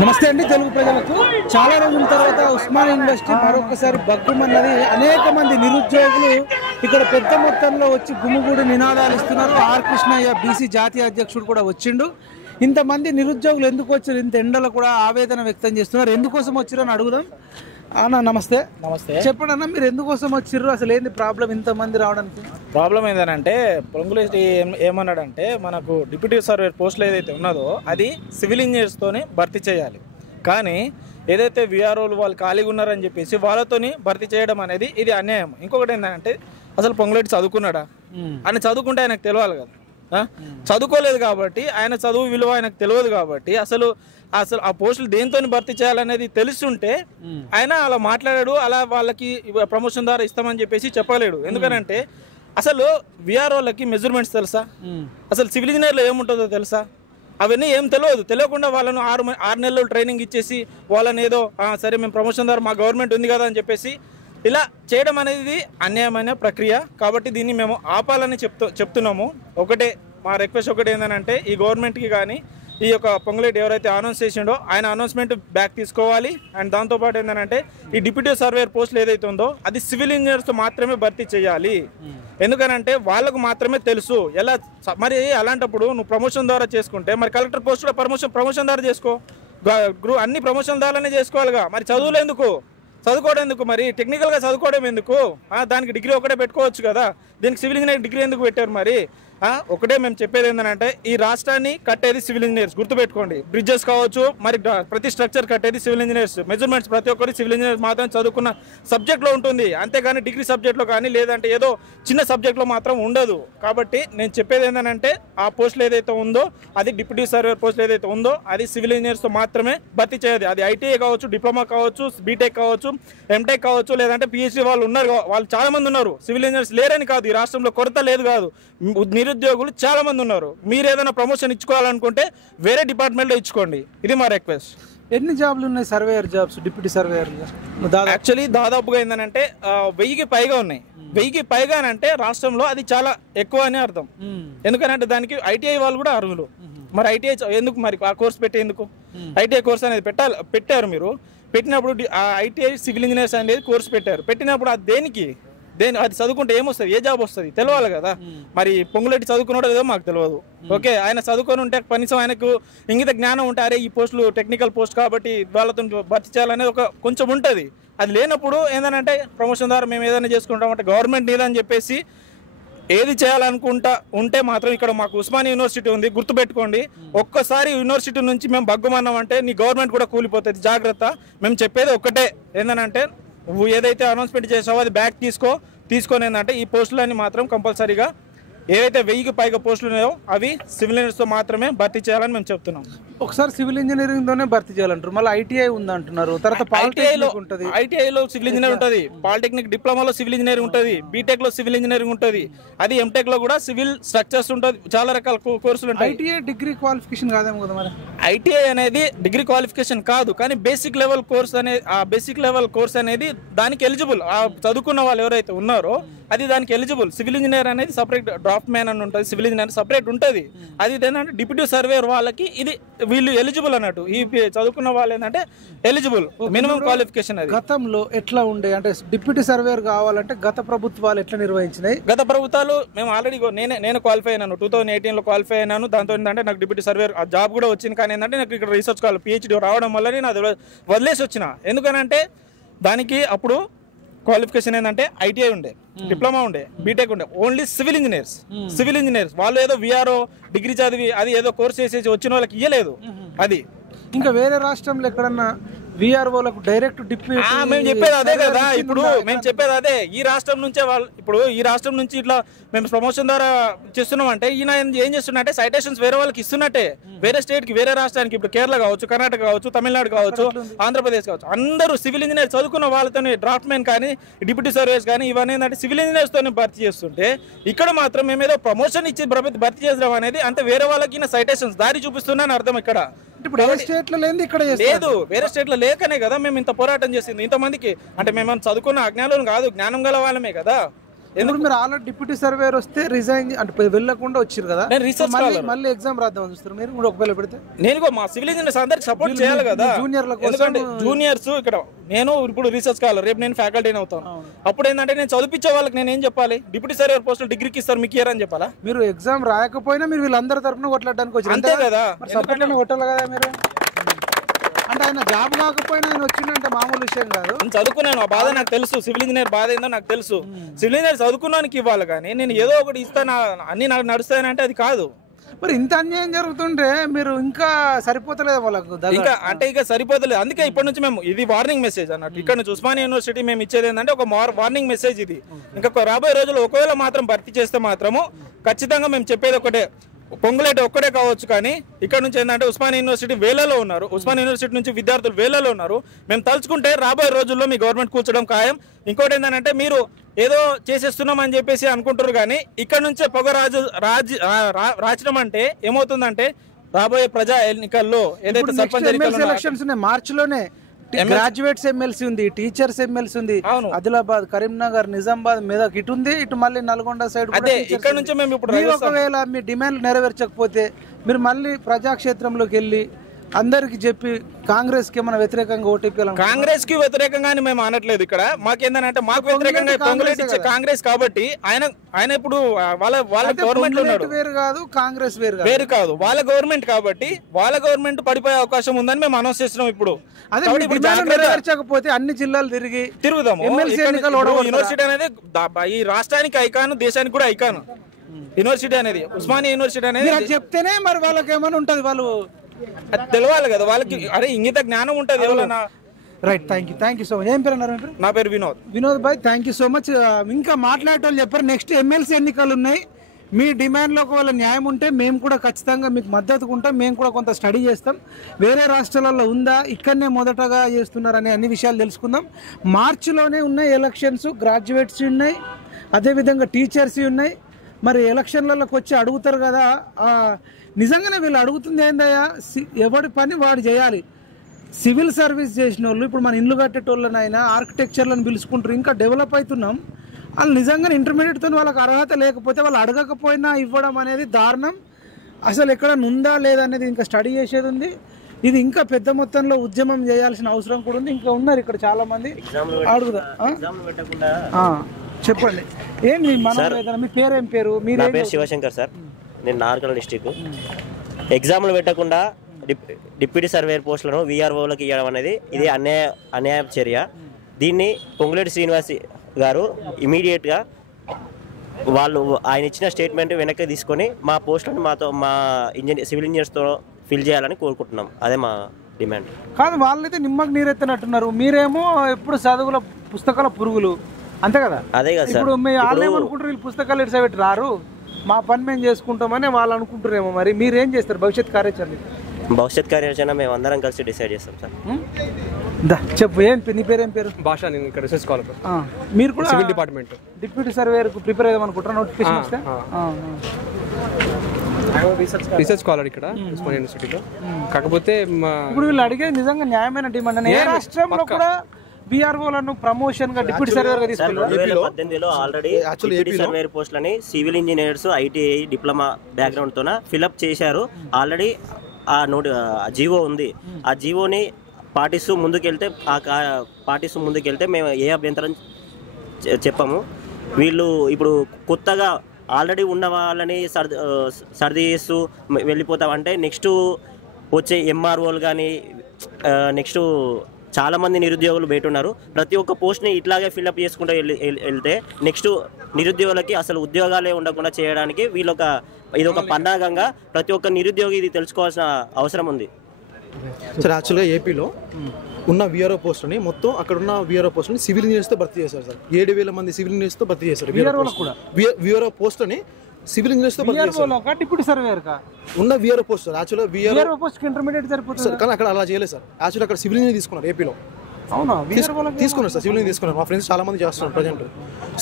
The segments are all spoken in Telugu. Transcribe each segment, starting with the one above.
నమస్తే అండి తెలుగు ప్రజలకు. చాలా రోజుల తర్వాత ఉస్మానియా యూనివర్సిటీ మరొకసారి బగ్గుమన్నది. అనేక మంది నిరుద్యోగులు ఇక్కడ పెద్ద మొత్తంలో వచ్చి గుమిగూడి నినాదాలు ఇస్తున్నారు. ఆర్ కృష్ణయ్య బీసీ జాతీయ అధ్యక్షుడు కూడా వచ్చిండు. ఇంతమంది నిరుద్యోగులు ఎందుకు వచ్చారు, ఇంత ఎండలో కూడా ఆవేదన వ్యక్తం చేస్తున్నారు. ఎందుకోసం వచ్చారు అని అడుగుదాం. అన్న నమస్తే. నమస్తే. చెప్పండి అన్న, మీరు ఎందుకోసం వచ్చిర్రు, అసలు ఏంది ప్రాబ్లం ఇంతమంది రావడానికి? ప్రాబ్లం ఏంటంటే పొంగులేటి ఏమన్నాడంటే మనకు డిప్యూటీ సర్వేర్ పోస్టులు ఏదైతే ఉన్నదో అది సివిల్ ఇంజనీర్స్తోని భర్తీ చేయాలి, కానీ ఏదైతే విఆర్ఓలు వాళ్ళు ఖాళీగా ఉన్నారని చెప్పేసి వాళ్ళతోని భర్తీ చేయడం అనేది ఇది అన్యాయం. ఇంకొకటి ఏంటంటే అసలు పొంగులేటి చదువుకున్నాడా అని చదువుకుంటే ఆయనకు తెలియాలి కదా. చదువుకోలేదు కాబట్టి ఆయన చదువు విలువ ఆయనకు తెలియదు కాబట్టి అసలు ఆ పోస్టులు దేంతో భర్తీ చేయాలనేది తెలుస్తుంటే ఆయన అలా మాట్లాడాడు. అలా వాళ్ళకి ప్రమోషన్ ద్వారా ఇస్తామని చెప్పేసి చెప్పలేడు. ఎందుకనంటే అసలు విఆర్ఓలకి మెజర్మెంట్స్ తెలుసా, అసలు సివిల్ ఇంజనీర్లో ఏముంటుందో తెలుసా, అవన్నీ ఏం తెలియకుండా వాళ్ళను 6 నెలలు ట్రైనింగ్ ఇచ్చేసి వాళ్ళని ఏదో సరే మేము ప్రమోషన్ ద్వారా మా గవర్నమెంట్ ఉంది కదా అని చెప్పేసి ఇలా చేయడం అనేది అన్యాయమైన ప్రక్రియ. కాబట్టి దీన్ని మేము ఆపాలని చెప్తున్నాము. ఒకటే మా రిక్వెస్ట్ ఒకటి ఏంటంటే ఈ గవర్నమెంట్కి కానీ ఈ యొక్క పొంగులేటి ఎవరైతే అనౌన్స్ చేసిండో ఆయన అనౌన్స్మెంట్ బ్యాక్ తీసుకోవాలి. అండ్ దాంతోపాటు ఏంటంటే ఈ డిప్యూటీ సర్వేయర్ పోస్టులు ఏదైతే ఉందో అది సివిల్ ఇంజనీర్స్తో మాత్రమే భర్తీ చేయాలి. ఎందుకనంటే వాళ్ళకు మాత్రమే తెలుసు ఎలా. మరి అలాంటప్పుడు నువ్వు ప్రమోషన్ ద్వారా చేసుకుంటే మరి కలెక్టర్ పోస్టులో ప్రమోషన్ ద్వారా చేసుకో, అన్ని ప్రమోషన్ ద్వారానే చేసుకోవాలిగా. మరి చదువులు ఎందుకు, చదువుకోవడం ఎందుకు, మరి టెక్నికల్గా చదువుకోవడం ఎందుకు? దానికి డిగ్రీ ఒకటే పెట్టుకోవచ్చు కదా, దీనికి సివిల్ ఇంజనీర్ డిగ్రీ ఎందుకు పెట్టారు? మరి ఒకటే మేము చెప్పేది ఏంటంటే ఈ రాష్ట్రాన్ని కట్టేది సివిల్ ఇంజనీర్స్, గుర్తుపెట్టుకోండి. బ్రిడ్జెస్ కావచ్చు, మరి ప్రతి స్ట్రక్చర్ కట్టేది సివిల్ ఇంజనీర్స్. మెజర్మెంట్స్ ప్రతి ఒక్కరు సివిల్ ఇంజనీర్స్ మాత్రం చదువుకున్న సబ్జెక్ట్లో ఉంటుంది, అంతేగాని డిగ్రీ సబ్జెక్ట్లో కానీ లేదంటే ఏదో చిన్న సబ్జెక్ట్లో మాత్రం ఉండదు. కాబట్టి నేను చెప్పేది ఏంటంటే ఆ పోస్టులు ఏదైతే ఉందో అది డిప్యూటీ సర్వేయర్ పోస్టులు ఏదైతే ఉందో అది సివిల్ ఇంజనీర్స్తో మాత్రమే భర్తీ చేయదు. అది ఐటీఐ కావచ్చు, డిప్లొమా కావచ్చు, బీటెక్ కావచ్చు, ఎంటెక్ కావచ్చు, లేదంటే పిహెచ్డీ వాళ్ళు ఉన్నారు, వాళ్ళు చాలా మంది ఉన్నారు. సివిల్ ఇంజనీర్స్ లేరని కాదు, ఈ రాష్ట్రంలో కొరత లేదు కాదు, నిరుద్యోగులు చాలా మంది ఉన్నారు. మీరు ఏదైనా ప్రమోషన్ ఇచ్చుకోవాలనుకుంటే వేరే డిపార్ట్మెంట్లో ఇచ్చుకోండి. ఇది మా రిక్వెస్ట్. ఎన్ని జాబ్లు ఉన్నాయి surveyor jobs, deputy surveyor? Actually దాదాపుగా ఏంటంటే 1000కి పైగా ఉన్నాయి. 1000కి పైగా అంటే రాష్ట్రంలో అది చాలా ఎక్కువ అని అర్థం. ఎందుకంటే దానికి ఐటీఐ వాళ్ళు కూడా అర్హులు. మరి ఐటీఐ ఎందుకు, మరి ఆ కోర్స్ పెట్టేందుకు? ఐటీఐ కోర్స్ అనేది పెట్టారు. మీరు పెట్టినప్పుడు ఐటీఐ సివిల్ ఇంజనీర్స్ అనేది కోర్స్ పెట్టినప్పుడు అది దేనికి, అది చదువుకుంటే ఏమొస్తుంది, ఏ జాబ్ వస్తుంది తెలియాలి కదా. మరి పొంగులేటి చదువుకున్నాడో ఏదో మాకు తెలియదు. ఓకే, ఆయన చదువుకొని ఉంటే కనీసం ఆయనకు ఇంగిత జ్ఞానం ఉంటే అరే ఈ పోస్టులు టెక్నికల్ పోస్ట్ కాబట్టి వాళ్ళతో భర్తీ చేయాలనేది ఒక కొంచెం ఉంటుంది. అది లేనప్పుడు ఏంటంటే ప్రమోషన్ ద్వారా మేము ఏదైనా చేసుకుంటామంటే గవర్నమెంట్ ఏదని చెప్పేసి ఏది చేయాలనుకుంటా ఉంటే మాత్రం ఇక్కడ మాకు ఉస్మానియా యూనివర్సిటీ ఉంది, గుర్తుపెట్టుకోండి. ఒక్కసారి యూనివర్సిటీ నుంచి మేము బగ్గుమన్నామంటే నీ గవర్నమెంట్ కూడా కూలిపోతుంది, జాగ్రత్త. మేము చెప్పేది ఒక్కటే ఏంటంటే నువ్వు ఏదైతే అనౌన్స్మెంట్ చేసావో అది బ్యాక్ తీసుకొని ఏంటంటే ఈ పోస్టులన్నీ మాత్రం కంపల్సరీగా ఏవైతే 1000కి పైగా పోస్టులు ఉన్నాయో అవి సివిల్ ఇంజనీర్స్తో మాత్రమే భర్తీ చేయాలని మేము చెప్తున్నాం. ఒకసారి సివిల్ ఇంజనీరింగ్ తోనే భర్తీ చేయాలంటారు, మళ్ళీ ఐటీఐ ఉంది అంటున్నారు. తర్వాత ఐటీఐలో సివిల్ ఇంజనీర్ ఉంటుంది, పాలిటెక్నిక్ డిప్లొమాలో సివిల్ ఇంజనీరింగ్ ఉంటుంది, బీటెక్ లో సివిల్ ఇంజనీరింగ్ ఉంటుంది, అది ఎంటెక్ లో కూడా సివిల్ స్ట్రక్చర్స్ ఉంటుంది, చాలా రకాల కోర్సులు ఉంటాయి. ఐటీఐ డిగ్రీ క్వాలిఫికేషన్ కాదేమో కదా మరి? ఐటీఐ అనేది డిగ్రీ క్వాలిఫికేషన్ కాదు, కానీ బేసిక్ లెవెల్ కోర్స్ అనేది ఆ బేసిక్ లెవెల్ కోర్స్ అనేది దానికి ఎలిజిబుల్. ఆ చదువుకున్న వాళ్ళు ఎవరైతే ఉన్నారో అది దానికి ఎలిజిబుల్. సివిల్ ఇంజనీర్ అనేది సపరేట్, డ్రాఫ్ట్ మ్యాన్ అని ఉంటుంది, సివిల్ ఇంజనీర్ సపరేట్ ఉంటుంది. అది ఏంటంటే డిప్యూటీ సర్వేయర్ వాళ్ళకి ఇది వీళ్ళు ఎలిజిబుల్ అన్నట్టు. ఈ చదువుకున్న వాళ్ళు ఏంటంటే ఎలిజిబుల్ మినిమం క్వాలిఫికేషన్. అది గతంలో ఎట్లా ఉండే అంటే డిప్యూటీ సర్వేయర్ కావాలంటే గత ప్రభుత్వాలు ఎట్లా నిర్వహించినాయి? గత ప్రభుత్వాలు మేము ఆల్రెడీ నేను క్వాలిఫై అయినాను, 2018లో క్వాలిఫై అయినాను. దాంతో ఏంటంటే నాకు డిప్యూటీ సర్వేయర్ ఆ జాబ్ కూడా వచ్చింది. కానీ ఏంటంటే నాకు ఇక్కడ రీసెర్చ్ కావాలి పిహెచ్డీ రావడం వల్ల నేను అది వదిలేసి వచ్చిన. ఎందుకనంటే దానికి అప్పుడు క్వాలిఫికేషన్ ఏంటంటే ఐటీఐ ఉండే, డిప్లొమా ఉండే, బీటెక్ ఉండే, ఓన్లీ సివిల్ ఇంజనీర్స్ వాళ్ళు ఏదో విఆర్ఓ డిగ్రీ చదివి అది ఏదో కోర్స్ చేసేసి వచ్చిన వాళ్ళకి ఇయ్యలేదు. అది ఇంకా వేరే రాష్ట్రంలో ఎక్కడన్నా విఆర్ఓలకు డైరెక్ట్ డిప్యూటీ మేము చెప్పేది అదే కదా. ఇప్పుడు మేము చెప్పేది అదే. ఈ రాష్ట్రం నుంచే వాళ్ళు ఇప్పుడు ఈ రాష్ట్రం నుంచి ఇట్లా మేము ప్రమోషన్ ద్వారా చేస్తున్నాం అంటే ఈయన ఏం చేస్తున్నట్టే సైటేషన్స్ వేరే వాళ్ళకి ఇస్తున్నట్టే, వేరే స్టేట్ కి, వేరే రాష్ట్రానికి. ఇప్పుడు కేరళ కావచ్చు, కర్ణాటక కావచ్చు, తమిళనాడు కావచ్చు, ఆంధ్రప్రదేశ్ కావచ్చు, అందరూ సివిల్ ఇంజనీర్ చదువుకున్న వాళ్ళతోనే డ్రాఫ్ట్ మ్యాన్ కానీ డిప్యూటీ సర్వేస్ కానీ ఇవన్నీ ఏంటంటే సివిల్ ఇంజనీర్స్ తోనే భర్తీ చేస్తుంటే ఇక్కడ మాత్రం మేము ఏదో ప్రమోషన్ ఇచ్చి భర్తీ చేసడం అనేది అంటే వేరే వాళ్ళకి సైటేషన్స్ దారి చూపిస్తున్నాను అర్థం. ఇక్కడ ఇప్పుడు స్టేట్ లో లేదు, ఇక్కడ లేదు, వేరే స్టేట్ లో లేకనే కదా మేము ఇంత పోరాటం చేసింది ఇంతమందికి. అంటే మేము చదువుకున్న అజ్ఞానం కాదు, జ్ఞానం గల వాళ్ళమే కదా. ఎందుకు మీరు ఆల్రెడీ డిప్యూటీ సర్వేయర్ వస్తే రిజైన్ అంటే వెళ్ళకుండా వచ్చారు కదా, నేను రీసెర్చ్ మళ్ళీ ఎగ్జామ్ రాద్దామని చూస్తారు మీరు కూడా ఒకవేళ పెడితే? నేను మా సివిల్ ఇంజనీర్స్ అందరికి సపోర్ట్ చేయాలి కదా, ఎందుకంటే జూనియర్స్ ఇక్కడ నేను ఇప్పుడు రీసెర్చ్ స్కాలర్, రేపు నేను ఫ్యాకల్టీని అవుతాను. అప్పుడు ఏంటంటే నేను చదివించే వాళ్ళకి నేను ఏం చెప్పాలి? డిప్యూటీ సర్వేయర్ పోస్టులు డిగ్రీకి ఇస్తారు, మీకు ఇయర్ అని చెప్పాలా? మీరు ఎగ్జామ్ రాయకపోయినా మీరు వీళ్ళందరి తరఫున కొట్లాడడానికి వచ్చారు అంతే కదా, సపోర్ట్ కొట్టాలి కదా మీరు. అంటే ఆయన జాబ్ కాకపోయినా ఆయన వచ్చిందంటే మామూలు విషయం కాదు. నేను చదువుకున్నాను, ఆ బాధ నాకు తెలుసు, సివిల్ ఇంజనీర్ బాధ ఏందో నాకు తెలుసు. సివిల్ ఇంజనీర్ చదువుకున్నానికి ఇవ్వాలి, కానీ నేను ఏదో ఒకటి ఇస్తాను అన్ని నాకు నడుస్తానంటే అది కాదు. మరి ఇంత అన్యాయం జరుగుతుంటే మీరు ఇంకా సరిపోతలేదు వాళ్ళకు, ఇంకా అంటే ఇక సరిపోతలేదు. అందుకే ఇప్పటి నుంచి మేము ఇది వార్నింగ్ మెసేజ్ అన్నట్టు ఇక్కడ నుంచి ఉస్మానియా యూనివర్సిటీ మేము ఇచ్చేది ఏంటంటే ఒక వార్నింగ్ మెసేజ్ ఇది. ఇంకా రాబోయే రోజుల్లో ఒకవేళ మాత్రం భర్తీ చేస్తే మాత్రము ఖచ్చితంగా మేము చెప్పేది ఒకటే, పొంగులేటి ఒక్కడే కావచ్చు, కానీ ఇక్కడ నుంచి ఏంటంటే ఉస్మానియా యూనివర్సిటీ వేలలో ఉన్నారు, ఉస్మానియా యూనివర్సిటీ నుంచి విద్యార్థులు వేలలో ఉన్నారు. మేము తలుచుకుంటే రాబోయే రోజుల్లో మీ గవర్నమెంట్ కూర్చోడం ఖాయం. ఇంకోటి ఏంటంటే మీరు ఏదో చేసేస్తున్నాం అని చెప్పేసి అనుకుంటారు, కానీ ఇక్కడ నుంచే రాచడం అంటే ఏమవుతుందంటే రాబోయే ప్రజా ఎన్నికల్లో ఏదైతే సర్పంచ్ ఎలక్షన్స్ ఉన్నాయి మార్చిలోనే, గ్రాడ్యుయేట్స్ ఎమ్మెల్సీ ఉంది, టీచర్స్ ఎమ్మెల్సీ ఉంది, ఆదిలాబాద్, కరీంనగర్, నిజామాబాద్, మెదక్ ఇటు ఉంది, ఇటు మళ్ళీ నల్గొండ సైడ్. ఇక్కడ నుంచి మేము ఇప్పుడు ఒకవేళ మీ డిమాండ్ నెరవేర్చకపోతే మీరు మళ్ళీ ప్రజాక్షేత్రంలోకి వెళ్ళి అందరికి చెప్పి కాంగ్రెస్ కి ఏమైనా వ్యతిరేకంగా ఓటీపీ? కాంగ్రెస్ కి వ్యతిరేకంగా మేము అనట్లేదు. ఇక్కడ మాకేందంటే మాకు వ్యతిరేకంగా పొంగులేటి ఇచ్చే కాంగ్రెస్ కాబట్టి ఆయన ఇప్పుడు వాళ్ళ గవర్నమెంట్ లో ఉన్నాడు. వేరు కాదు, కాంగ్రెస్ వేరు కాదు, వాళ్ళ గవర్నమెంట్ కాబట్టి వాళ్ళ గవర్నమెంట్ పడిపోయే అవకాశం ఉందని మేము అనౌన్స్ చేస్తున్నాం. ఇప్పుడు నెరవేర్చకపోతే అన్ని జిల్లాలు తిరుగుదాము. యూనివర్సిటీ అనేది ఈ రాష్ట్రానికి ఐకాన్, దేశానికి కూడా ఐకాన్ యూనివర్సిటీ అనేది, ఉస్మానియా యూనివర్సిటీ అనేది చెప్తేనే మరి వాళ్ళకి ఏమైనా ఉంటది, వాళ్ళు తెలియాలి కదా వాళ్ళకి. అరే ఇంగిత జ్ఞానం ఉంటది ఎవరైనా. Right, thank you so much. ఏం పేరు అన్నారు? నా పేరు వినోద్ భాయ్, థ్యాంక్ యూ సో మచ్. ఇంకా మాట్లాడేటోళ్ళు చెప్పారు, నెక్స్ట్ ఎమ్మెల్సీ ఎన్నికలు ఉన్నాయి, మీ డిమాండ్లో ఒకవేళ న్యాయం ఉంటే మేము కూడా ఖచ్చితంగా మీకు మద్దతుగా ఉంటాం, మేము కూడా కొంత స్టడీ చేస్తాం. వేరే రాష్ట్రాలలో ఉందా, ఇక్కడనే మొదటగా చేస్తున్నారనే అన్ని విషయాలు తెలుసుకుందాం. మార్చిలోనే ఉన్నాయి ఎలక్షన్స్, గ్రాడ్యుయేట్స్ ఉన్నాయి, అదేవిధంగా టీచర్స్ ఉన్నాయి. మరి ఎలక్షన్లలోకి వచ్చి అడుగుతారు కదా, నిజంగానే వీళ్ళు అడుగుతుంది ఏందయ్యా, ఎవడి పని వాడు చేయాలి. సివిల్ సర్వీస్ చేసిన వాళ్ళు ఇప్పుడు మన ఇల్లు కట్టేటోళ్ళనైనా ఆర్కిటెక్చర్లను పిలుచుకుంటారు, ఇంకా డెవలప్ అవుతున్నాం. వాళ్ళు నిజంగా ఇంటర్మీడియట్తో వాళ్ళకి అర్హత లేకపోతే వాళ్ళు అడగకపోయినా ఇవ్వడం అనేది దారుణం. అసలు ఎక్కడ ఉందా లేదా అనేది ఇంకా స్టడీ చేసేది ఉంది. ఇది ఇంకా పెద్ద మొత్తంలో ఉద్యమం చేయాల్సిన అవసరం కూడా ఉంది. ఇంకా ఉన్నారు ఇక్కడ చాలా మంది, అడుగుదా. చెప్పండి, ఏం మీ పేరు? ఏం పేరు? నా పేరు శివశంకర్ సార్, నేను నార్కల్ డిస్టిక్. ఎగ్జామ్లు పెట్టకుండా డిప్యూటీ సర్వేయర్ పోస్టులను వీఆర్ఓలకు ఇవ్వడం అనేది ఇది అన్యాయ చర్య. దీన్ని పొంగులేటి శ్రీనివాస్ గారు ఇమీడియట్గా ఆయన ఇచ్చిన స్టేట్మెంట్ వెనక్కి తీసుకొని మా పోస్టులను మా సివిల్ ఇంజనీర్స్తో ఫిల్ చేయాలని కోరుకుంటున్నాం. అదే మా డిమాండ్. కాదు, వాళ్ళైతే నిమ్మకు నీరెత్తినట్టున్నారు, మీరేమో ఎప్పుడు చదువుల పుస్తకాల పురుగులు, అంతే కదా? అదే కదా సార్. ఇప్పుడు వాళ్ళు ఏమనుకుంటారు, వీళ్ళు పుస్తకాలు ఇటు పెట్టి రారు, మా పని మేము చేసుకుంటామని వాళ్ళు అనుకుంటారేమో. మరి మీరేం చేస్తారు భవిష్యత్ కార్యాచరణ? భవిష్యత్ కార్యాచరణ మేము అందరం కలిసి డిసైడ్ చేస్తాం సార్. చెప్పు, నీ పేరు? ఏం పేరు? భాష. నేను ఇక్కడ రీసెర్చ్ స్కాలర్. మీరు కూడా civil department deputy surveyor prepare అయ్యామనుకుంటారా? నోటిఫికేషన్ వస్తే రీసెర్చ్ స్కాలర్ ఇక్కడ ఉస్మానియా యూనివర్సిటీలో. కాకపోతే ఇప్పుడు వీళ్ళు అడిగేది నిజంగా న్యాయమైన డిమాండ్. ఏ రాష్ట్రంలో కూడా బీఆర్ఓలను ప్రమోషన్ గా డిప్యూటీ సర్వేయర్ గా తీసుకెళ్లారు. 2018లో ఆల్రెడీ డిప్యూటీ సర్వేయర్ పోస్టులని civil engineers, ITI, diploma background తోన ఫిల్అప్ చేశారు. ఆల్రెడీ ఆ జీవో ఉంది. ఆ జీవోని పాటిస్తూ ముందుకెళ్తే మేము ఏ అభ్యంతరం చెప్పము. వీళ్ళు ఇప్పుడు కొత్తగా ఆల్రెడీ ఉన్న వాళ్ళని సర్ది చేస్తూ వెళ్ళిపోతామంటే నెక్స్ట్ వచ్చే ఎంఆర్ఓలు కానీ నెక్స్ట్ చాలామంది నిరుద్యోగులు బయట ఉన్నారు. ప్రతి ఒక్క పోస్ట్ని ఇట్లాగే ఫిల్అప్ చేసుకుంటూ వెళ్తే నెక్స్ట్ నిరుద్యోగులకి అసలు ఉద్యోగాలే ఉండకుండా చేయడానికి ఇది ఒక పండగంగా ప్రతి ఒక్క నిరుద్యోగి ఇది తెలుసుకోవాల్సిన అవసరం ఉంది. సార్ యాక్చువల్గా ఏపీలో ఉన్న వీఆర్ఓ పోస్టుని మొత్తం అక్కడ ఉన్న వీఆర్ఓ పోస్టుని సివిల్ ఇంజనీర్స్తో భర్తీ చేశారు సార్. 7,000 మంది సివిల్ ఇంజనీర్స్తో భర్తీ చేశారు. వీఆర్ఓ పోస్టుని సివిల్ ఇంజనీర్స్తో డిప్యూటీ సర్వేయర్ ఉన్న వీఆర్ఓ పోస్ట్ సార్. యాక్చువల్గా వీఆర్ఓ పోస్ట్ ఇంటర్మీడియట్ సరిపోతుంది కానీ అక్కడ అలా చేయలేదు సార్. యాక్చువల్లీ అక్కడ సివిల్ ఇంజనీర్ తీసుకున్నారు ఏపీలో. అవునా? తీసుకున్నారు సార్, సివిల్ ఇంజనీర్ తీసుకున్నారు. మా ఫ్రెండ్స్ చాలా మంది చేస్తున్నారు ప్రజెంట్.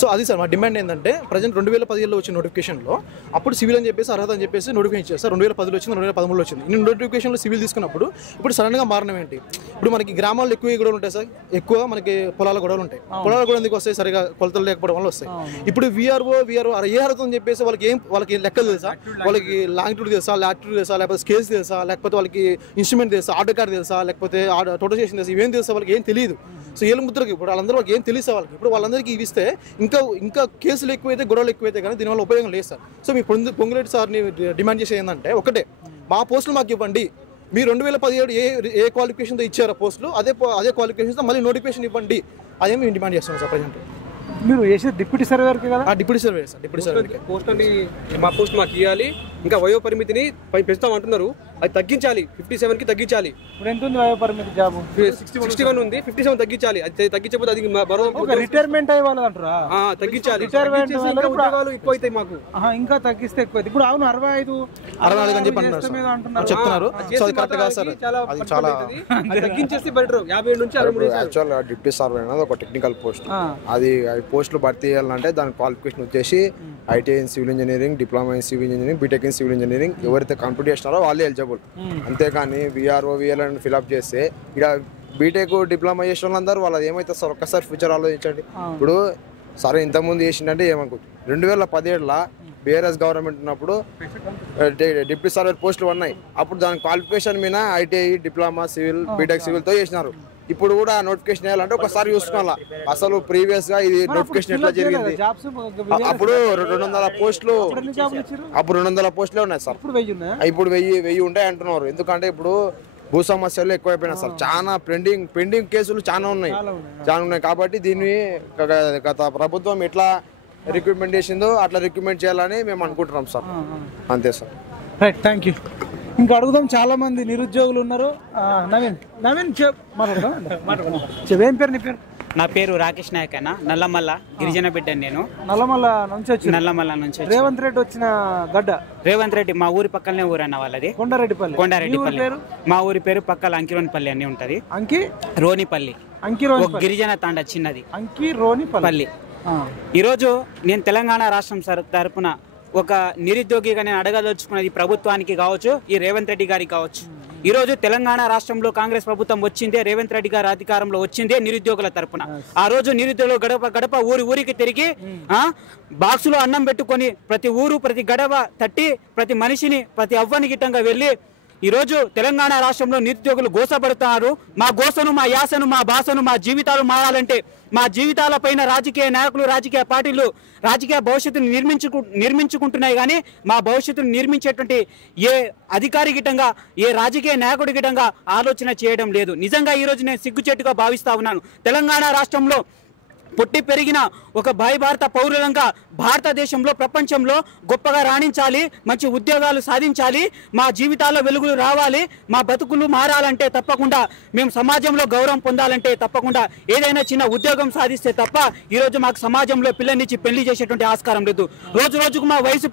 సో అది సార్ మా డిమాండ్ ఏంటంటే, ప్రజెంట్ 2017లో వచ్చిన నోటిఫికేషన్లో అప్పుడు సివిల్ అని చెప్పేసి అర్హత అని చెప్పేసి నోటిఫికేషన్ ఇచ్చారు సార్. 2010లో వచ్చింది, 2013లో వచ్చింది. నేను నోటిఫికేషన్లో సివిల్ తీసుకున్నప్పుడు ఇప్పుడు సడన్గా మారడం ఏంటి? ఇప్పుడు మనకి గ్రామాల్లో ఎక్కువ గొడవలు ఉంటాయి సార్, ఎక్కువ మనకి పొలాల గొడవలు ఉంటాయి. పొలాల గొడవ ఎందుకు వస్తాయి? సరిగా కొలతలు లేకపోవడం వల్ల వస్తాయి. ఇప్పుడు వీఆర్ఓ ఏ అర్థం చెప్పేసి వాళ్ళకి లెక్కలు తెలుసా, వాళ్ళకి లాంగిట్యూడ్ తెలుసా, లాటిట్యూడ్ తెలుసా, లేకపోతే స్కేల్స్ తెలుసా, లేకపోతే వాళ్ళకి ఇన్స్ట్రుమెంట్ తెలుసా, ఆటో కార్డ్ తెలుసా, లేకపోతే టోటల్ స్టేషన్ తెలుసా, ఇవేం తెలుసా? వాళ్ళకి ఏం తెలియదు. సో ఏళ్ళ ముద్రకి ఇప్పుడు వాళ్ళందరూ వాళ్ళకి ఏం తెలుసా? వాళ్ళకి ఇప్పుడు వాళ్ళందరికీ ఇవి ఇస్తే ఇంకా కేసులు ఎక్కువైతే, గొడవలు ఎక్కువైతే కానీ దీనివల్ల ఉపయోగం లేదు సార్. సో మీ పొంగులేటి సార్ని డిమాండ్ చేసేది ఏంటంటే ఒకటే, మా పోస్టులు మాకు ఇవ్వండి. మీరు 2017 ఏ క్వాలిఫికేషన్తో ఇచ్చారో పోస్టులు అదే క్వాలిఫికేషన్తో మళ్ళీ నోటిఫికేషన్ ఇవ్వండి. అదే మేము డిమాండ్ చేస్తున్నాం సార్ ప్రజెంట్. మీరు చేసే డిప్యూటీ సర్వేర్కి కదా? Deputy survey sir, deputy survey post అని మా పోస్ట్ మాకు ఇవ్వాలి. ఇంకా వయో పరిమితిని పెంచుతాం అంటున్నారు, అది తగ్గించాలి. 57కి తగ్గించాలి. ఇప్పుడు ఎంత ఉంది వయో పరిమితి? జాబ్ 61 ఉంది, 57 తగ్గించాలి. అది తగ్గించకపోతే అది రిటైర్మెంట్ అయ్యే వాళ్ళు అంటారా? తగ్గించాలి. రిటైర్మెంట్ ఉద్యోగాలు ఎక్కువ అవుతాయి మాకు, ఇంకా తగ్గిస్తే ఎక్కువ. ఇప్పుడు అవును 65, 64 అని చెప్పి చెప్తున్నారు. చాలా తగ్గించేస్తే బెటర్. 57 నుంచి 63. యాక్చువల్గా డిప్యూటీ సర్వే అనేది ఒక టెక్నికల్ పోస్ట్. అది పోస్టులు భర్తీ చేయాలంటే దాని క్వాలిఫికేషన్ వచ్చేసి ITI in civil engineering, diploma in civil engineering, BTech in civil engineering ఎవరైతే కంప్లీట్ చేస్తున్నారో వాళ్ళే ఎలిజిబుల్. అంతేకాని విఆర్ఓ విఎల్ఎన్ ఫిల్అప్ చేస్తే ఇక్కడ బీటెక్ డిప్లొమా చేసిన వాళ్ళందరూ వాళ్ళది ఏమైతే సార్ ఒక్కసారి ఫ్యూచర్ ఆలోచించండి. ఇప్పుడు సరే ఇంతకుముందు చేసిందంటే ఏమనుకోవచ్చు, 2017లో బీఆర్ఎస్ గవర్నమెంట్ ఉన్నప్పుడు డిప్యూటీ సర్వేర్ పోస్టులు ఉన్నాయి. అప్పుడు దాని క్వాలిఫికేషన్ మీద ఐటీఐ, డిప్లొమా సివిల్, బీటెక్ సివిల్తో చేసినారు. ఇప్పుడు కూడా నోటిఫికేషన్ వేయాలంటే ఒకసారి చూసుకోవాలా అసలు ప్రీవియస్ గా ఇది నోటిఫికేషన్ ఎట్లా జరిగింది. అప్పుడు 200 పోస్టులు, అప్పుడు 200 పోస్టులే ఉన్నాయి సార్. ఇప్పుడు 1000 ఉంటాయి అంటున్నారు. ఎందుకంటే ఇప్పుడు భూ సమస్యలు ఎక్కువైపోయినాయి సార్. చాలా పెండింగ్ కేసులు చాలా ఉన్నాయి. కాబట్టి దీన్ని గత ప్రభుత్వం ఎట్లా రిక్రూట్మెంట్ చేసిందో అట్లా రిక్రూట్మెంట్ చేయాలని మేము అనుకుంటున్నాం సార్. అంతే సార్. Right, thank you. ఇంకా అడుగుదాం, చాలా మంది నిరుద్యోగులు ఉన్నారు. నవీన్ ఏం పేరు నీ పేరు? నా పేరు రాకేష్ నాయక్ అన్న, నల్లమల్ల గిరిజన బిడ్డ. నేను నల్లమల్ల నుంచి వచ్చి రేవంత్ రెడ్డి వచ్చిన గడ్డ. రేవంత్ రెడ్డి మా ఊరి పక్కనే ఊరు అన్న వాళ్ళది, కొండారెడ్డిపల్లి. మా ఊరి పేరు పక్కల అంకిరోనిపల్లి అని ఉంటది. రోనిపల్లి, గిరిజన తాండ చిన్నది అంకిరోనిపల్లి. ఈరోజు నేను తెలంగాణ రాష్ట్రం తరపున ఒక నిరుద్యోగిగా నేను అడగదలుచుకున్నది ప్రభుత్వానికి కావచ్చు, ఈ రేవంత్ రెడ్డి గారికి కావచ్చు. ఈరోజు తెలంగాణ రాష్ట్రంలో కాంగ్రెస్ ప్రభుత్వం వచ్చిందే, రేవంత్ రెడ్డి గారు అధికారంలో వచ్చిందే నిరుద్యోగుల తరపున. ఆ రోజు నిరుద్యోగులు గడప గడప ఊరికి తిరిగి బాక్సులో అన్నం పెట్టుకొని ప్రతి ఊరు ప్రతి గడప తట్టి ప్రతి మనిషిని ప్రతి అవ్వని గిట్టంగా వెళ్ళి ఈరోజు తెలంగాణ రాష్ట్రంలో నిరుద్యోగులు గోసపడుతున్నారు. మా గోసను, మా యాసను, మా భాషను, మా జీవితాలు మారాలంటే మా జీవితాలపైన రాజకీయ నాయకులు, రాజకీయ పార్టీలు రాజకీయ భవిష్యత్తును నిర్మించుకుంటున్నాయి. కానీ మా భవిష్యత్తును నిర్మించేటువంటి ఏ అధికారి గిట్టంగా, ఏ రాజకీయ నాయకుడి గిట్టంగా ఆలోచన చేయడం లేదు. నిజంగా ఈరోజు నేను సిగ్గుచేటుగా భావిస్తా ఉన్నాను. తెలంగాణ రాష్ట్రంలో పుట్టి పెరిగిన ఒక భారత పౌరులంగా భారతదేశంలో ప్రపంచంలో గొప్పగా రాణించాలి, మంచి ఉద్యోగాలు సాధించాలి, మా జీవితాల్లో వెలుగులు రావాలి, మా బతుకులు మారాలంటే తప్పకుండా మేము సమాజంలో గౌరవం పొందాలంటే తప్పకుండా ఏదైనా చిన్న ఉద్యోగం సాధిస్తే తప్ప ఈరోజు మాకు సమాజంలో పిల్లనిచ్చి పెళ్లి చేసేటువంటి ఆస్కారం లేదు. రోజు రోజుకు మా వయసు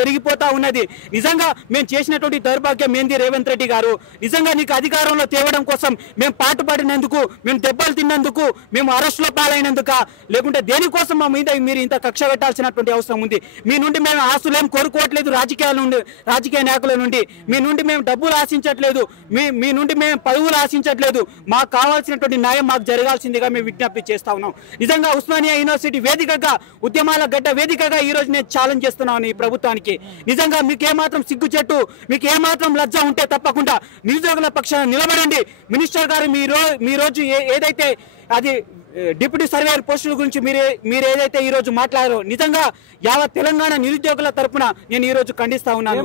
పెరిగిపోతా ఉన్నది. నిజంగా మేము చేసినటువంటి దౌర్భాగ్యం ఏంది రేవంత్ రెడ్డి గారు? నిజంగా నీకు అధికారంలో తేవడం కోసం మేము పాటుపడినందుకు, మేము దెబ్బలు తిన్నందుకు, మేము అరెస్టులో పాలైనందుకు, లేకుంటే దేనికోసం మా మీద మీరు ఇంత కక్ష పెట్టాల్సినటువంటి అవసరం ఉంది? మీ నుండి మేము ఆస్తులు ఏం కోరుకోవట్లేదు, రాజకీయ నాయకుల నుండి మీ నుండి మేము డబ్బులు ఆశించట్లేదు, మీ నుండి మేము పదవులు ఆశించట్లేదు. మాకు కావాల్సినటువంటి న్యాయం మాకు జరగాల్సిందిగా మేము విజ్ఞప్తి చేస్తా ఉన్నాం. నిజంగా ఉస్మానియా యూనివర్సిటీ వేదికగా, ఉద్యమాల గడ్డ వేదికగా ఈ రోజు నేను ఛాలెంజ్ చేస్తున్నాను ఈ ప్రభుత్వానికి. నిజంగా మీకు ఏమాత్రం సిగ్గుచెట్టు, మీకు ఏమాత్రం లజ్జ ఉంటే తప్పకుండా నిరుద్యోగుల పక్షాన నిలబడండి. మినిస్టర్ గారు మీ రోజు ఏదైతే అది డిప్యూటీ సర్వేయర్ పోస్టుల గురించి మీరు ఏదైతే ఈ రోజు మాట్లాడారో నిజంగా యావత్ తెలంగాణ నిరుద్యోగుల తరపున నేను ఈ రోజు ఖండిస్తా ఉన్నాను.